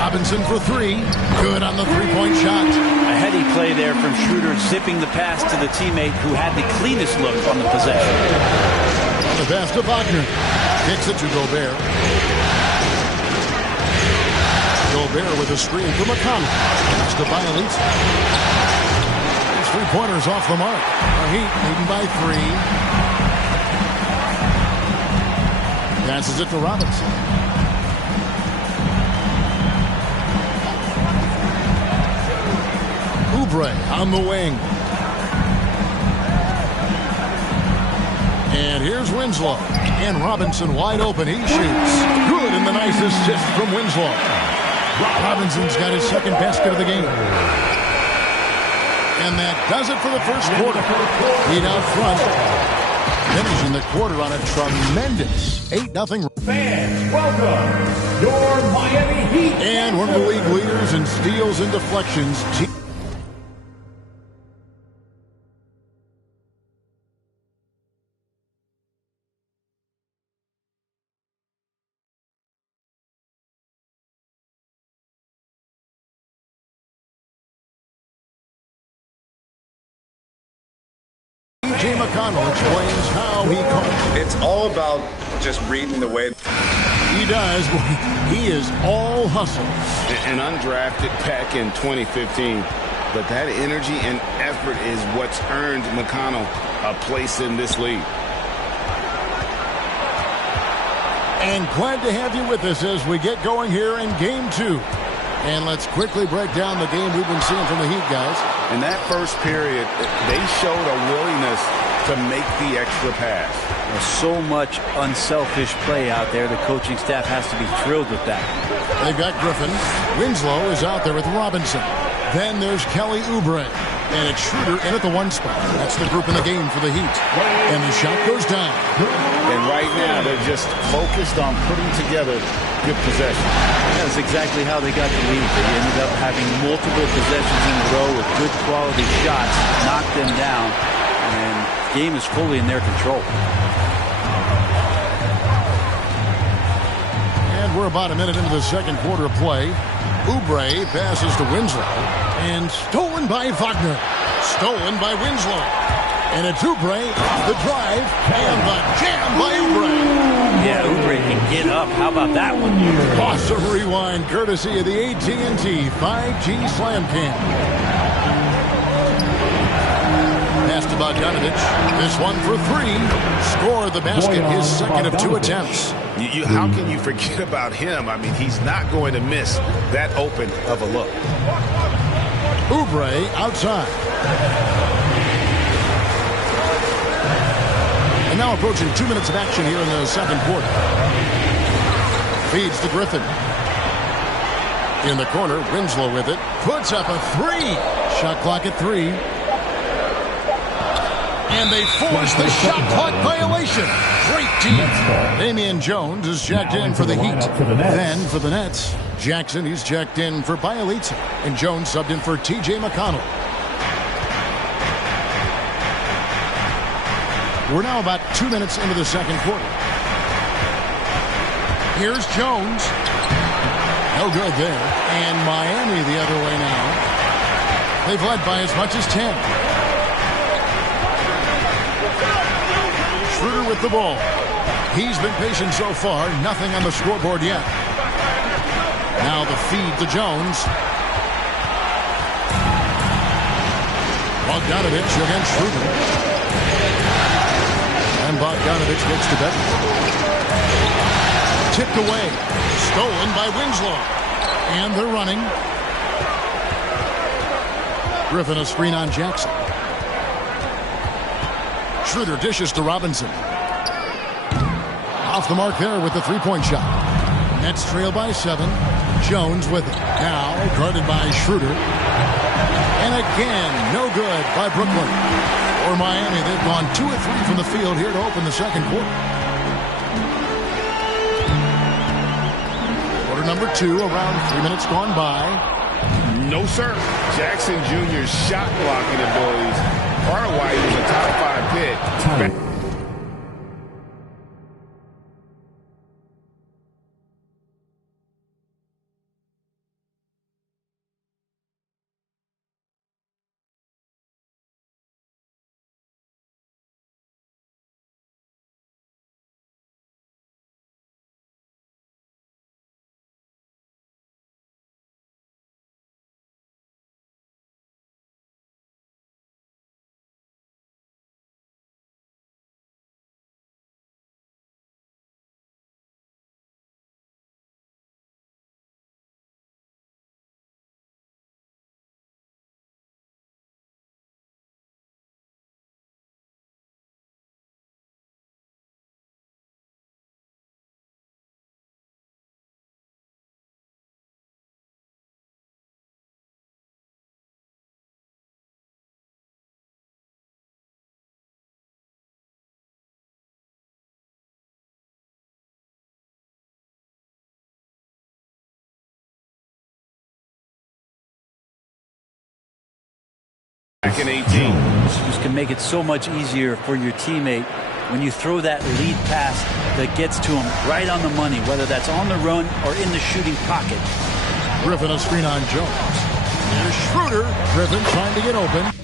Robinson for three. Good on the three-point shot. A heady play there from Schroeder, zipping the pass to the teammate who had the cleanest look on the possession. On the pass to Wagner. Kicks it to Gobert. Gobert with a screen for McConnell. Pass to Bielitsa. His three-pointers off the mark. The Heat leading by three. Passes it to Robinson. Oubre on the wing. And here's Winslow. And Robinson wide open. He shoots. Good, and the nice assist from Winslow. Robinson's got his second basket of the game. And that does it for the first quarter. Heat out front. Finishing the quarter on a tremendous 8-0. Fans, welcome your Miami Heat. And one of the league leaders in steals and deflections. T.J. McConnell explains how he caught. It's all about just reading the way. He does. He is all hustle. An undrafted back in 2015. But that energy and effort is what's earned McConnell a place in this league. And glad to have you with us as we get going here in Game 2. And let's quickly break down the game we've been seeing from the Heat, guys. In that first period, they showed a willingness to make the extra pass. There's so much unselfish play out there. The coaching staff has to be thrilled with that. They've got Griffin. Winslow is out there with Robinson. Then there's Kelly Oubre. And it's Schroeder in at the one spot. That's the group in the game for the Heat. And the shot goes down. And right now, they're just focused on putting together good possession. That's exactly how they got the lead. They ended up having multiple possessions in a row with good quality shots, knocked them down, and the game is fully in their control. And we're about a minute into the second quarter of play. Oubre passes to Winslow. And stolen by Wagner. Stolen by Winslow. And it's Oubre off the drive. And the jam by Oubre. Yeah, Oubre can get up. How about that one? Awesome rewind courtesy of the AT&T 5G Slam Cam. Pass to Bogdanovich. This one for three. Scored the basket. His second of two attempts. How can you forget about him? I mean, he's not going to miss that open of a look. Oubre outside. And now approaching 2 minutes of action here in the second quarter. Feeds to Griffin. In the corner, Winslow with it. Puts up a three. Shot clock at 3. And they force the shot clock violation. Great team. Damian Jones is checked in for the Heat. Then for the Nets, Jackson, he's checked in for Bielitsa. And Jones subbed in for T.J. McConnell. We're now about 2 minutes into the second quarter. Here's Jones. No good there. And Miami the other way now. They've led by as much as 10. Schroeder with the ball. He's been patient so far. Nothing on the scoreboard yet. Now the feed to Jones. Bogdanovich against Schroeder. And Bogdanovich gets to Beverly. Tipped away. Stolen by Winslow. And they're running. Griffin a screen on Jackson. Schroeder dishes to Robinson. Off the mark there with the three-point shot. Nets trail by 7. Jones with it. Now guarded by Schroeder. And again, no good by Brooklyn. For Miami, they've gone 2 of 3 from the field here to open the second quarter. Quarter number 2, around 3 minutes gone by. No, sir. Jackson Jr.'s shot blocking abilities, part of why he was a top 5 pick. Back in 18. This can make it so much easier for your teammate when you throw that lead pass that gets to him right on the money, whether that's on the run or in the shooting pocket. Griffin a screen on Jones. Here's Schroeder. Griffin trying to get open.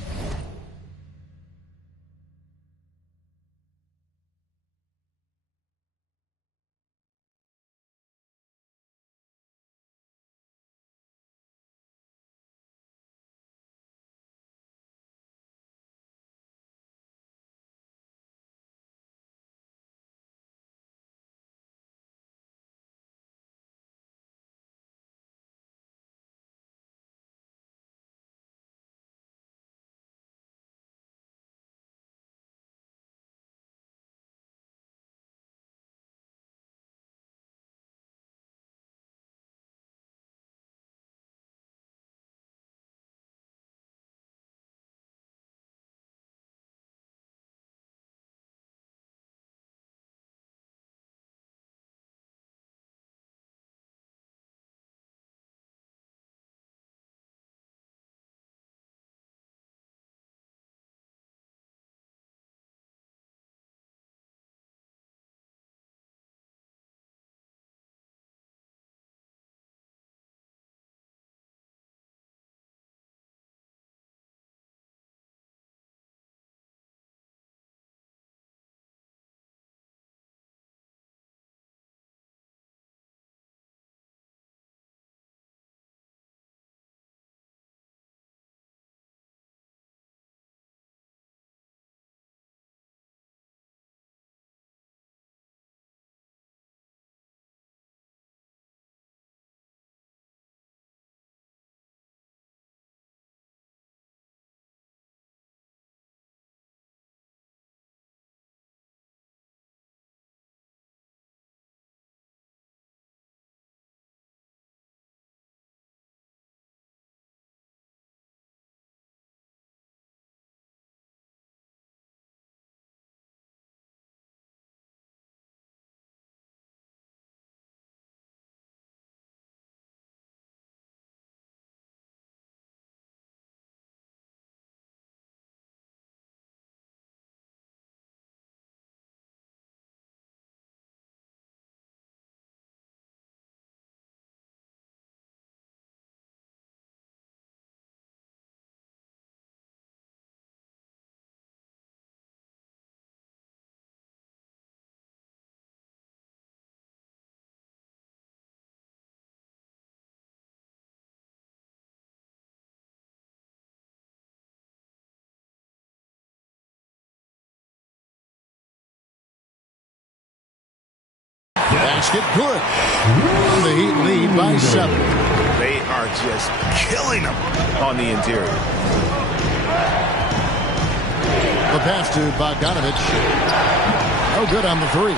Basket good. The Heat lead by 7. They are just killing them on the interior. The pass to Bogdanovich. No good on the 3.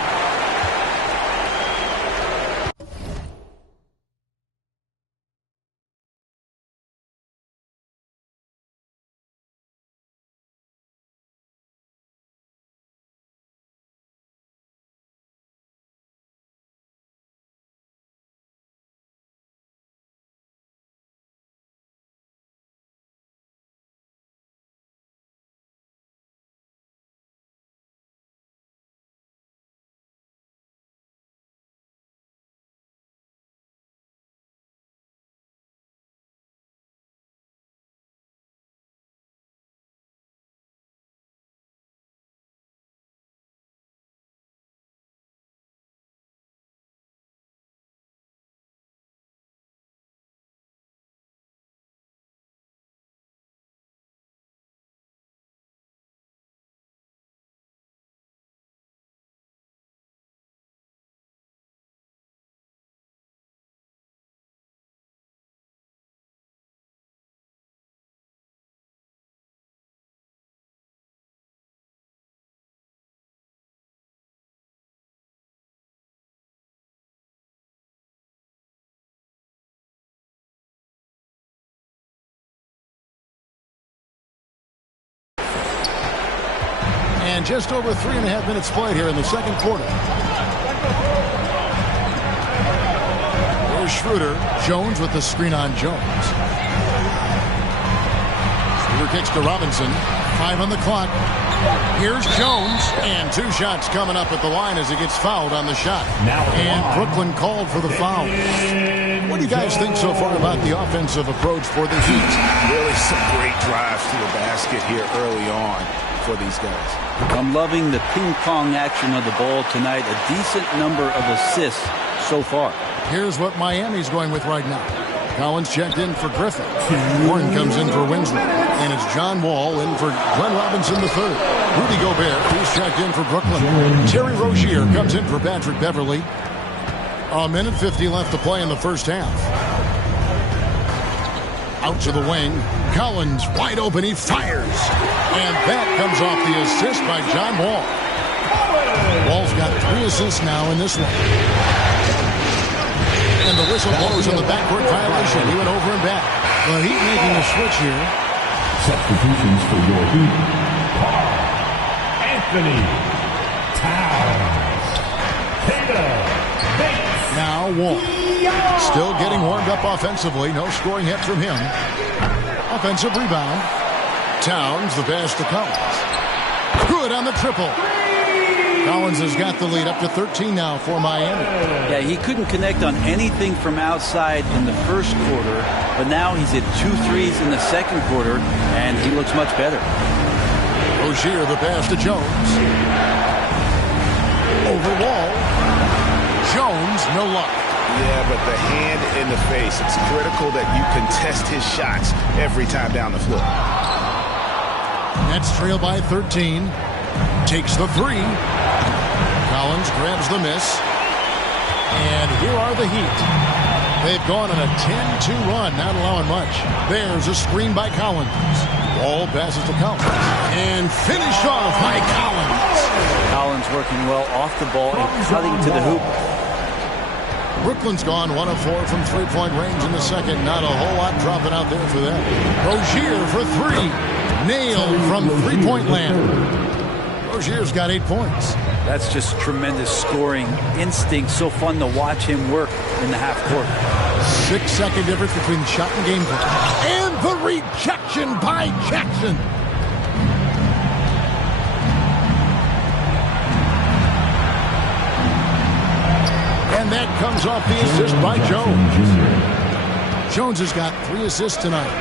And just over 3.5 minutes played here in the second quarter. Here's Schroeder. Jones with the screen on Jones. Schroeder kicks to Robinson. 5 on the clock. Here's Jones. And 2 shots coming up at the line as he gets fouled on the shot. And Brooklyn called for the foul. What do you guys think so far about the offensive approach for the Heat? Really some great drives to the basket here early on for these guys. I'm loving the ping-pong action of the ball tonight. A decent number of assists so far. Here's what Miami's going with right now. Collins checked in for Griffin. Warren comes in for Winslow. And it's John Wall in for Glenn Robinson III. Rudy Gobert, he's checked in for Brooklyn. Terry Rozier comes in for Patrick Beverly. 1:50 left to play in the first half. Out to the wing. Collins wide open. He fires. And that comes off the assist by John Wall. Wall's got 3 assists now in this one. And the whistle blows on the backcourt violation. He went over and back. The Heat making a switch here. Substitutions for your Heat. Anthony Towns. Now Wall. Still getting warmed up offensively. No scoring hit from him. Offensive rebound. Towns, the pass to Collins. Good on the triple. Collins has got the lead up to 13 now for Miami. Yeah, he couldn't connect on anything from outside in the first quarter, but now he's hit 2 threes in the second quarter, and he looks much better. Rozier, the pass to Jones. Over Wall. Jones, no luck. Yeah, but the hand in the face. It's critical that you contest his shots every time down the floor. Nets trail by 13. Takes the 3. Collins grabs the miss. And here are the Heat. They've gone on a 10-2 run, not allowing much. There's a screen by Collins. Ball passes to Collins. And finished off by Collins. Collins working well off the ball and cutting to the hoop. Brooklyn's gone 1 of 4 from 3-point range in the second. Not a whole lot dropping out there for them. Rozier for 3. Nailed from 3-point land. Rozier's got 8 points. That's just tremendous scoring instinct. So fun to watch him work in the half court. 6-second difference between shot and game clock. And the rejection by Jackson. And that comes off the assist by Jones. Jones has got 3 assists tonight.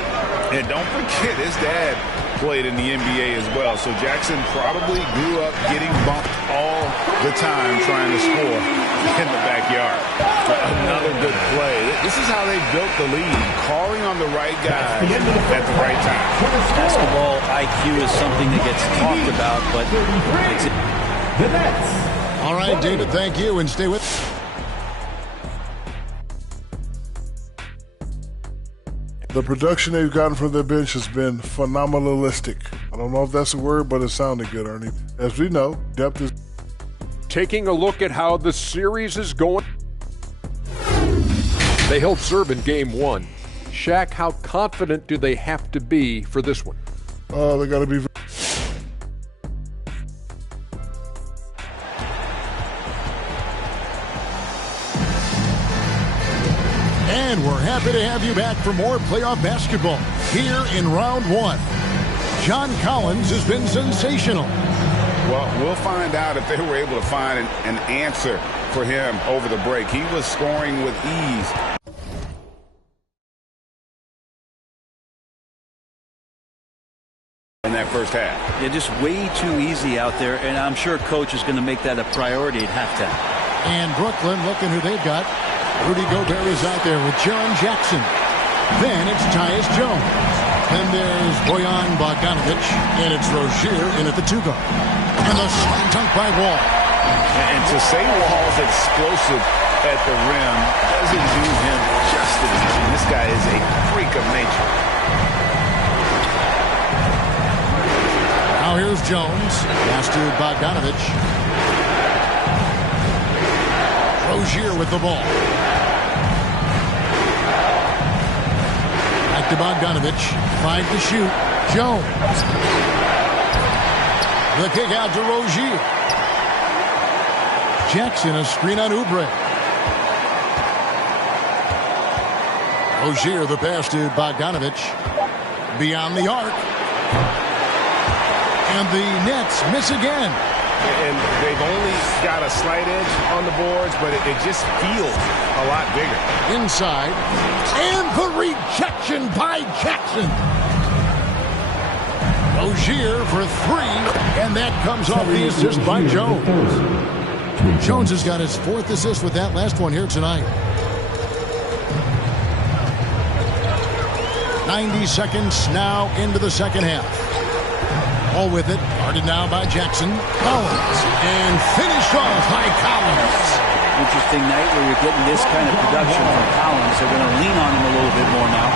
And don't forget, his dad played in the NBA as well. So Jackson probably grew up getting bumped all the time trying to score in the backyard. Another good play. This is how they built the lead, calling on the right guy at the right time. Basketball IQ is something that gets talked about, but The Nets. All right, David, thank you, and stay with us. The production they've gotten from their bench has been phenomenalistic. I don't know if that's a word, but it sounded good, Ernie. As we know, depth is... Taking a look at how the series is going. They held serve in Game 1. Shaq, how confident do they have to be for this one? They got to be... And we're happy to have you back for more playoff basketball here in round 1. John Collins has been sensational. Well, we'll find out if they were able to find an answer for him over the break. He was scoring with ease. In that first half. Yeah, just way too easy out there, and I'm sure coach is going to make that a priority at halftime. And Brooklyn, looking who they've got. Rudy Gobert is out there with Jaren Jackson. Then it's Tyus Jones. Then there's Bojan Bogdanovic, and it's Rozier in at the 2-guard. And the slam dunk by Wall. And to say Wall's explosive at the rim doesn't do him justice. This guy is a freak of nature. Now here's Jones. Pass to Bogdanovic. Rozier with the ball. Back to Bogdanovic. 5 to shoot. Jones. The kick out to Rozier. Jackson, a screen on Oubre. Rozier, the pass to Bogdanovich. Beyond the arc. And the Nets miss again. And they've only got a slight edge on the boards, but it just feels a lot bigger. Inside. And the rejection by Jackson. Rozier for three. And that comes off the assist by Jones. Jones has got his fourth assist with that last one here tonight. 90 seconds now into the second half. All with it. Guarded now by Jackson. Collins. And finished off by Collins. Interesting night where you're getting this kind of production from Collins. They're going to lean on him a little bit more now.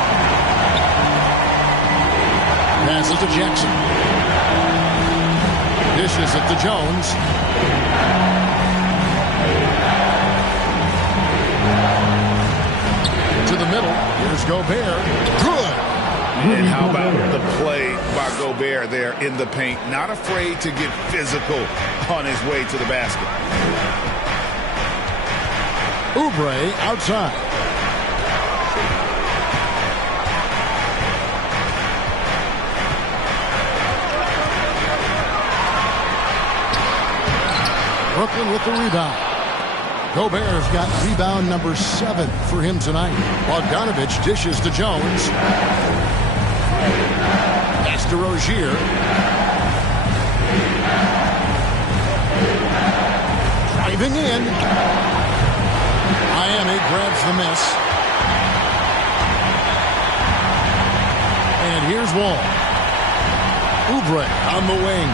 Passes to Jackson. Dishes it to Jones. To the middle. Here's Gobert. Good. And how about the play by Gobert there in the paint? Not afraid to get physical on his way to the basket. Oubre outside. Brooklyn with the rebound. Gobert's got rebound number 7 for him tonight. Bogdanovich dishes to Jones. Pass to Rozier. Driving in. Miami grabs the miss. And here's Wall. Oubre on the wing.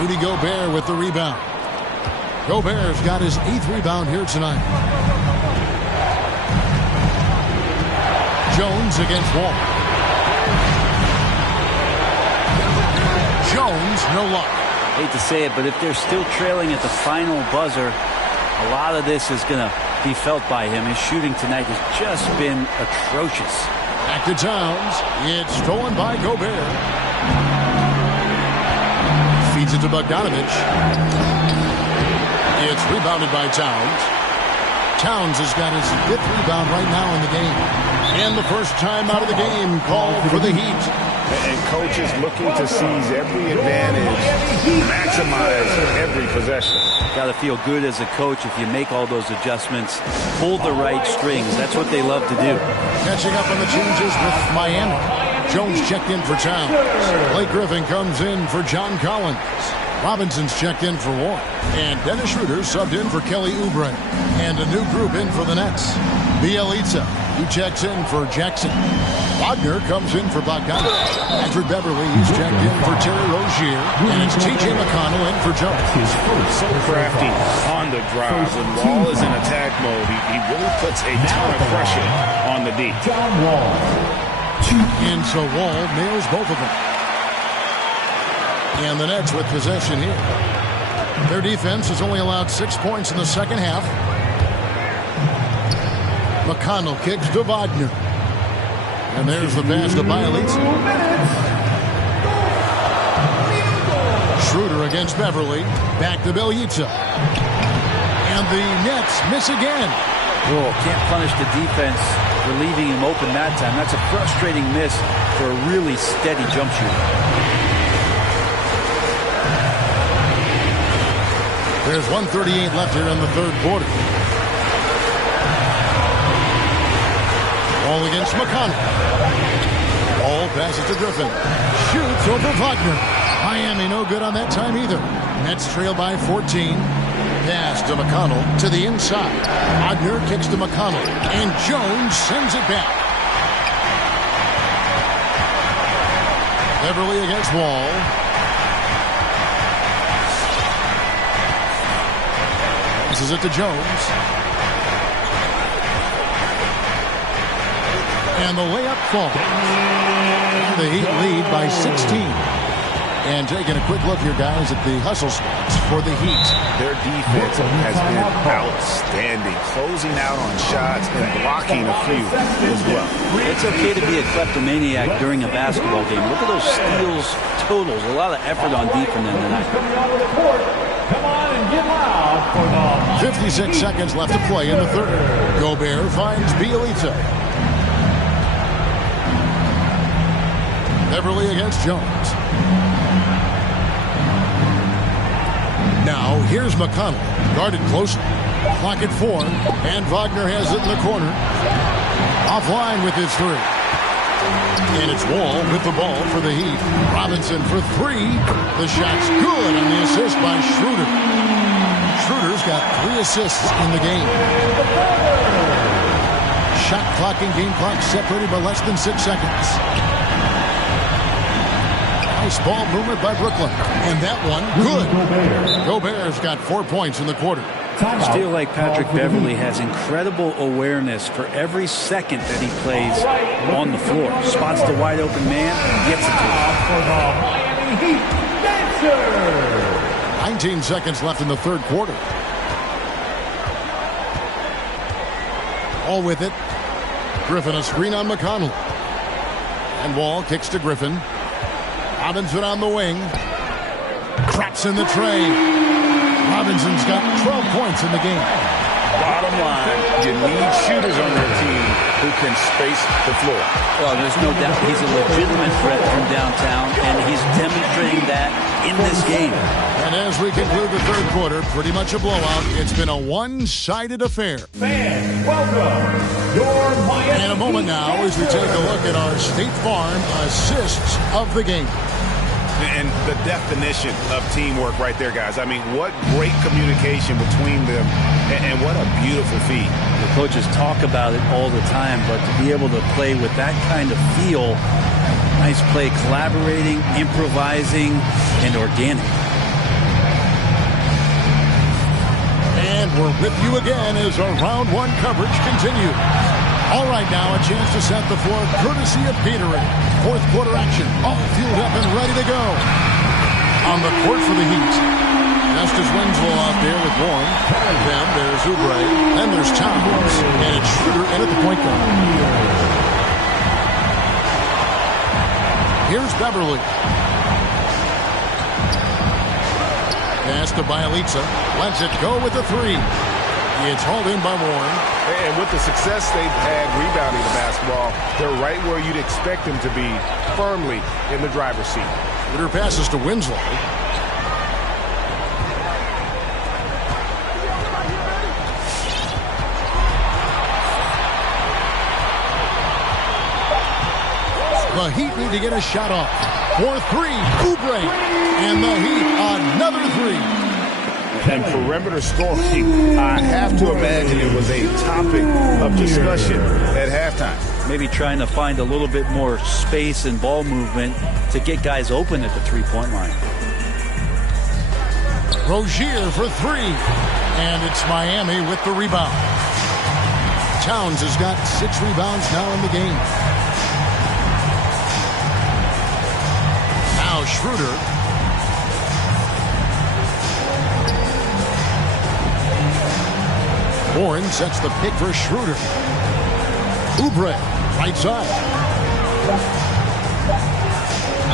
Rudy Gobert with the rebound. Gobert's got his 8th rebound here tonight. Jones against Wall. Jones, no luck. Hate to say it, but if they're still trailing at the final buzzer, a lot of this is going to be felt by him. His shooting tonight has just been atrocious. Back to Towns. It's stolen by Gobert. Feeds it to Bogdanovich. It's rebounded by Towns. Towns has got his 5th rebound right now in the game. And the first time out of the game called for the Heat. And coach is looking to seize every advantage, maximize every possession. Got to feel good as a coach if you make all those adjustments, pull the right strings. That's what they love to do. Catching up on the changes with Miami. Jones checked in for Towns. Blake Griffin comes in for John Collins. Robinson's checked in for Warren. And Dennis Schroeder subbed in for Kelly Oubre. And a new group in for the Nets. Bielitsa, he checks in for Jackson. Wagner comes in for Bogdanovich. Andrew Beverly, he's checked in for Terry Rozier. And it's T.J. McConnell in for Jones. So crafty on the drive. When Wall is in attack mode, he really puts a ton of pressure on the D. And so Wall nails both of them. And the Nets with possession here. Their defense has only allowed 6 points in the second half. McConnell kicks to Wagner. And there's the pass to Bielitsa. Schroeder against Beverly. Back to Bielitsa. And the Nets miss again. Oh, can't punish the defense for leaving him open that time. That's a frustrating miss for a really steady jump shooter. There's 1:38 left here in the third quarter. Ball against McConnell. Ball passes to Griffin. Shoots over Wagner. Miami no good on that time either. Nets trail by 14. Pass to McConnell to the inside. Wagner kicks to McConnell. And Jones sends it back. Beverly against Wall. Passes it to Jones. And the layup falls. The Heat lead by 16. And taking a quick look here, guys, at the hustle stats for the Heat. Their defense has been outstanding, closing out on shots and blocking a few as well. It's okay to be a kleptomaniac during a basketball game. Look at those steals totals. A lot of effort on defense tonight. Come on and get loud for the 56 seconds left to play in the third. Gobert finds Bielitsa. Beverly against Jones. Now, here's McConnell, guarded closely. Clock at 4, and Wagner has it in the corner. Offline with his three. And it's Wall with the ball for the Heat. Robinson for 3. The shot's good on the assist by Schroeder. Schroeder's got 3 assists in the game. Shot clock and game clock separated by less than 6 seconds. Nice ball movement by Brooklyn. And that one, good. Gobert's got 4 points in the quarter. I feel like Patrick Beverly has incredible awareness for every second that he plays on the floor. Spots the wide open man, gets it to him. For the Miami Heat, Dancer. 19 seconds left in the third quarter. All with it. Griffin a screen on McConnell. And Wall kicks to Griffin. Robinson on the wing. Traps in the tray. Robinson's got 12 points in the game. Bottom line, you need shooters on their team who can space the floor. Well, there's no doubt he's a legitimate threat from downtown, and he's demonstrating that in this game. And as we conclude the third quarter, pretty much a blowout. It's been a one-sided affair. Fans, welcome your Miami. In a moment now, as we take a look at our State Farm assists of the game. And the definition of teamwork right there, guys. I mean, what great communication between them, and what a beautiful feat. The coaches talk about it all the time, but to be able to play with that kind of feel, nice play, collaborating, improvising, and organic. And we're with you again as our round one coverage continues. All right, now a chance to set the floor courtesy of Gatorade. Fourth quarter action, all fueled up and ready to go. On the court for the Heat. Justice Winslow out there with Warren. Then there's Oubre. Then there's Towns. And it's Schroeder in at the point guard. Here's Beverly. Pass to Bielitsa. Lets it go with the 3. It's hauled in by Warren. And with the success they've had rebounding the basketball, they're right where you'd expect them to be, firmly in the driver's seat. Schroeder passes to Winslow. The Heat need to get a shot off. 4-3, Oubre. And the Heat, another 3. And perimeter scoring, I have to imagine it was a topic of discussion at halftime. Maybe trying to find a little bit more space and ball movement to get guys open at the three-point line. Rozier for 3. And it's Miami with the rebound. Towns has got 6 rebounds now in the game. Now Schroeder. Warren sets the pick for Schroeder. Oubre, right side.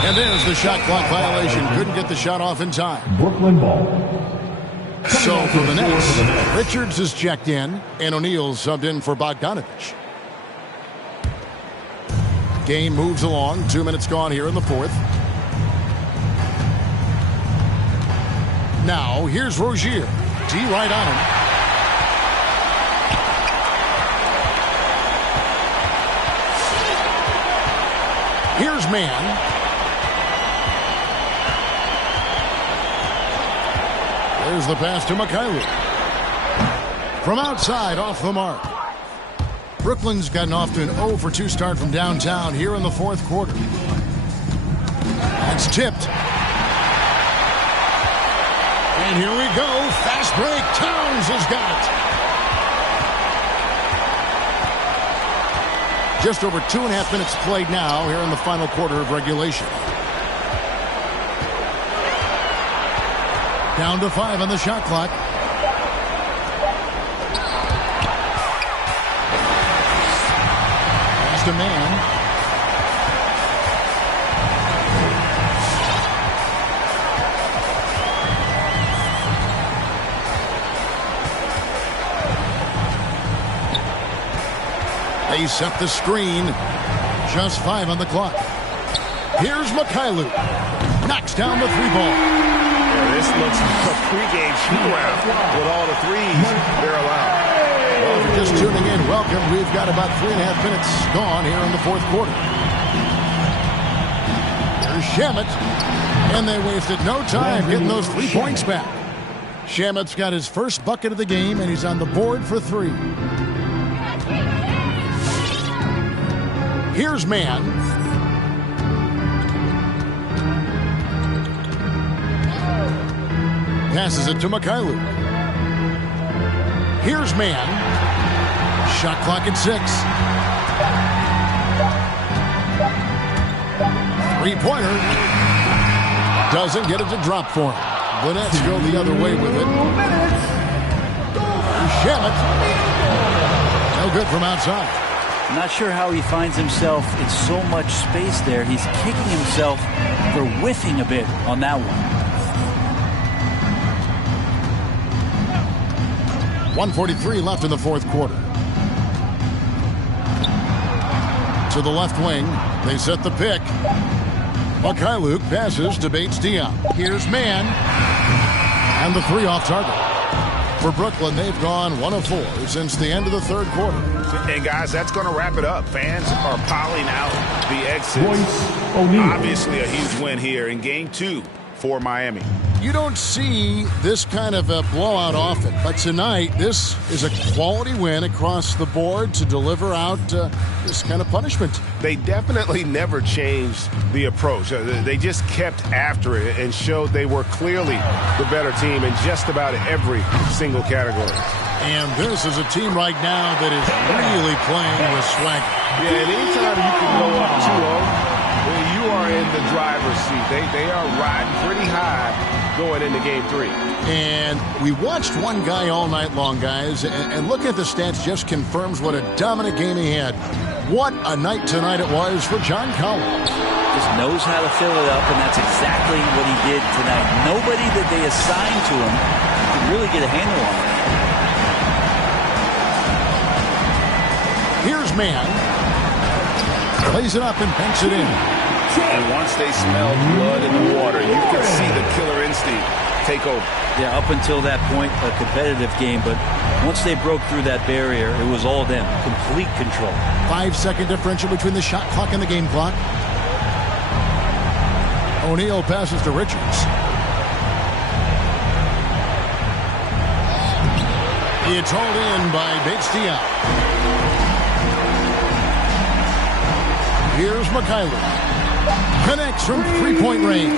And there's the shot clock violation. Couldn't get the shot off in time. Brooklyn ball. So for the Nets, Richards is checked in, and O'Neal subbed in for Bogdanovich. Game moves along. 2 minutes gone here in the fourth. Now, here's Rozier. D right on him. Here's Mann. There's the pass to Mikhailuk. From outside, off the mark. Brooklyn's gotten off to an 0 for 2 start from downtown here in the fourth quarter. That's tipped. And here we go. Fast break. Towns has got it. Just over 2.5 minutes played now here in the final quarter of regulation. Down to 5 on the shot clock. Lost a man. They set the screen. Just 5 on the clock. Here's Mikhailuk. Knocks down the 3-ball. Yeah, this looks like a pregame shoot-around with all the threes they're allowed. Well, if you're just tuning in, welcome. We've got about 3.5 minutes gone here in the fourth quarter. There's Shamet. And they wasted no time getting those 3 points back. Shamet's got his first bucket of the game, and he's on the board for 3. Here's Mann. Passes it to Mikhailuk. Here's Mann. Shot clock at 6. 3-pointer. Doesn't get it to drop for him. Linnett's go the other way with it. Shamet. No good from outside. I'm not sure how he finds himself in so much space there. He's kicking himself for whiffing a bit on that one. 1:43 left in the fourth quarter. To the left wing. They set the pick. Mikhailuk passes to Bates-Diop. Here's Mann. And the 3 off target. For Brooklyn, they've gone 1 of 4 since the end of the third quarter. And, guys, that's going to wrap it up. Fans are piling out the exits. Obviously a huge win here in Game 2 for Miami. You don't see this kind of a blowout often, but tonight this is a quality win across the board to deliver out this kind of punishment. They definitely never changed the approach. They just kept after it and showed they were clearly the better team in just about every single category. And this is a team right now that is really playing with swagger. Yeah, and anytime you can go up 2-0, you are in the driver's seat. They are riding pretty high going into Game 3. And we watched one guy all night long, guys, and looking at the stats just confirms what a dominant game he had. What a night tonight it was for John Collins. Just knows how to fill it up, and that's exactly what he did tonight. Nobody that they assigned to him could really get a handle on it. Here's Mann. Plays it up and banks it in. And once they smell blood in the water, you can see the killer instinct take over. Yeah, up until that point, a competitive game, but once they broke through that barrier, it was all them. Complete control. 5-second differential between the shot clock and the game clock. O'Neal passes to Richards. It's hauled in by Bates-Diop. Here's Mikhailuk. Connects from 3-point range.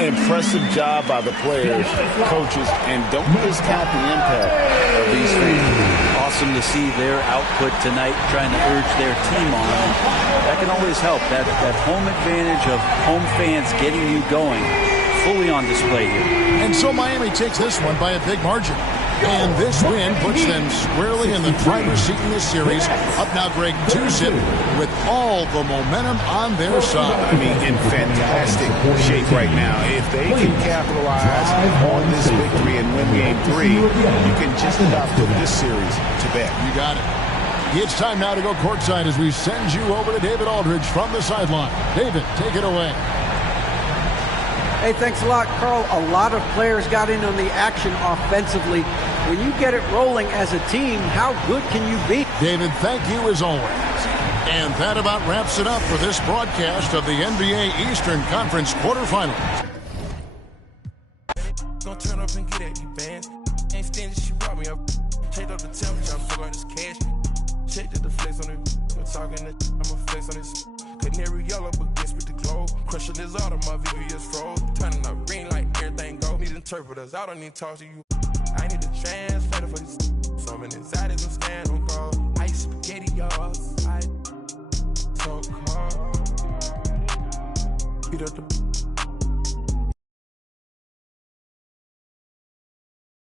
Impressive job by the players, coaches, and don't discount the impact of these things. Awesome to see their output tonight, trying to urge their team on. That can always help. That home advantage of home fans getting you going, fully on display here. And so Miami takes this one by a big margin. And this win puts them squarely in the driver's seat in this series. Up now, Greg, 2-0 with all the momentum on their side. I mean, in fantastic shape right now. If they can capitalize on this victory and win Game 3, you can just about put this series to bed. You got it. It's time now to go courtside as we send you over to David Aldridge from the sideline. David, take it away. Hey, thanks a lot, Carl. A lot of players got in on the action offensively. When you get it rolling as a team, how good can you be? David, thank you as always. And that about wraps it up for this broadcast of the NBA Eastern Conference quarterfinals. Gonna turn up and get at these bands. Ain't stingy, she brought me up. Checked up the temperature, I'm fuck out this cash. Checked the flex on it. I'm talking that I'm a flex on this. Canary yellow, but guess with the glow. Crushing this auto, my VVS froze. Turning up green like everything go. Need interpreters, I don't need to talk to you. I need to translate it for this. Swimming inside is a stand on call. Ice spaghetti, y'all. So cold. Beat up the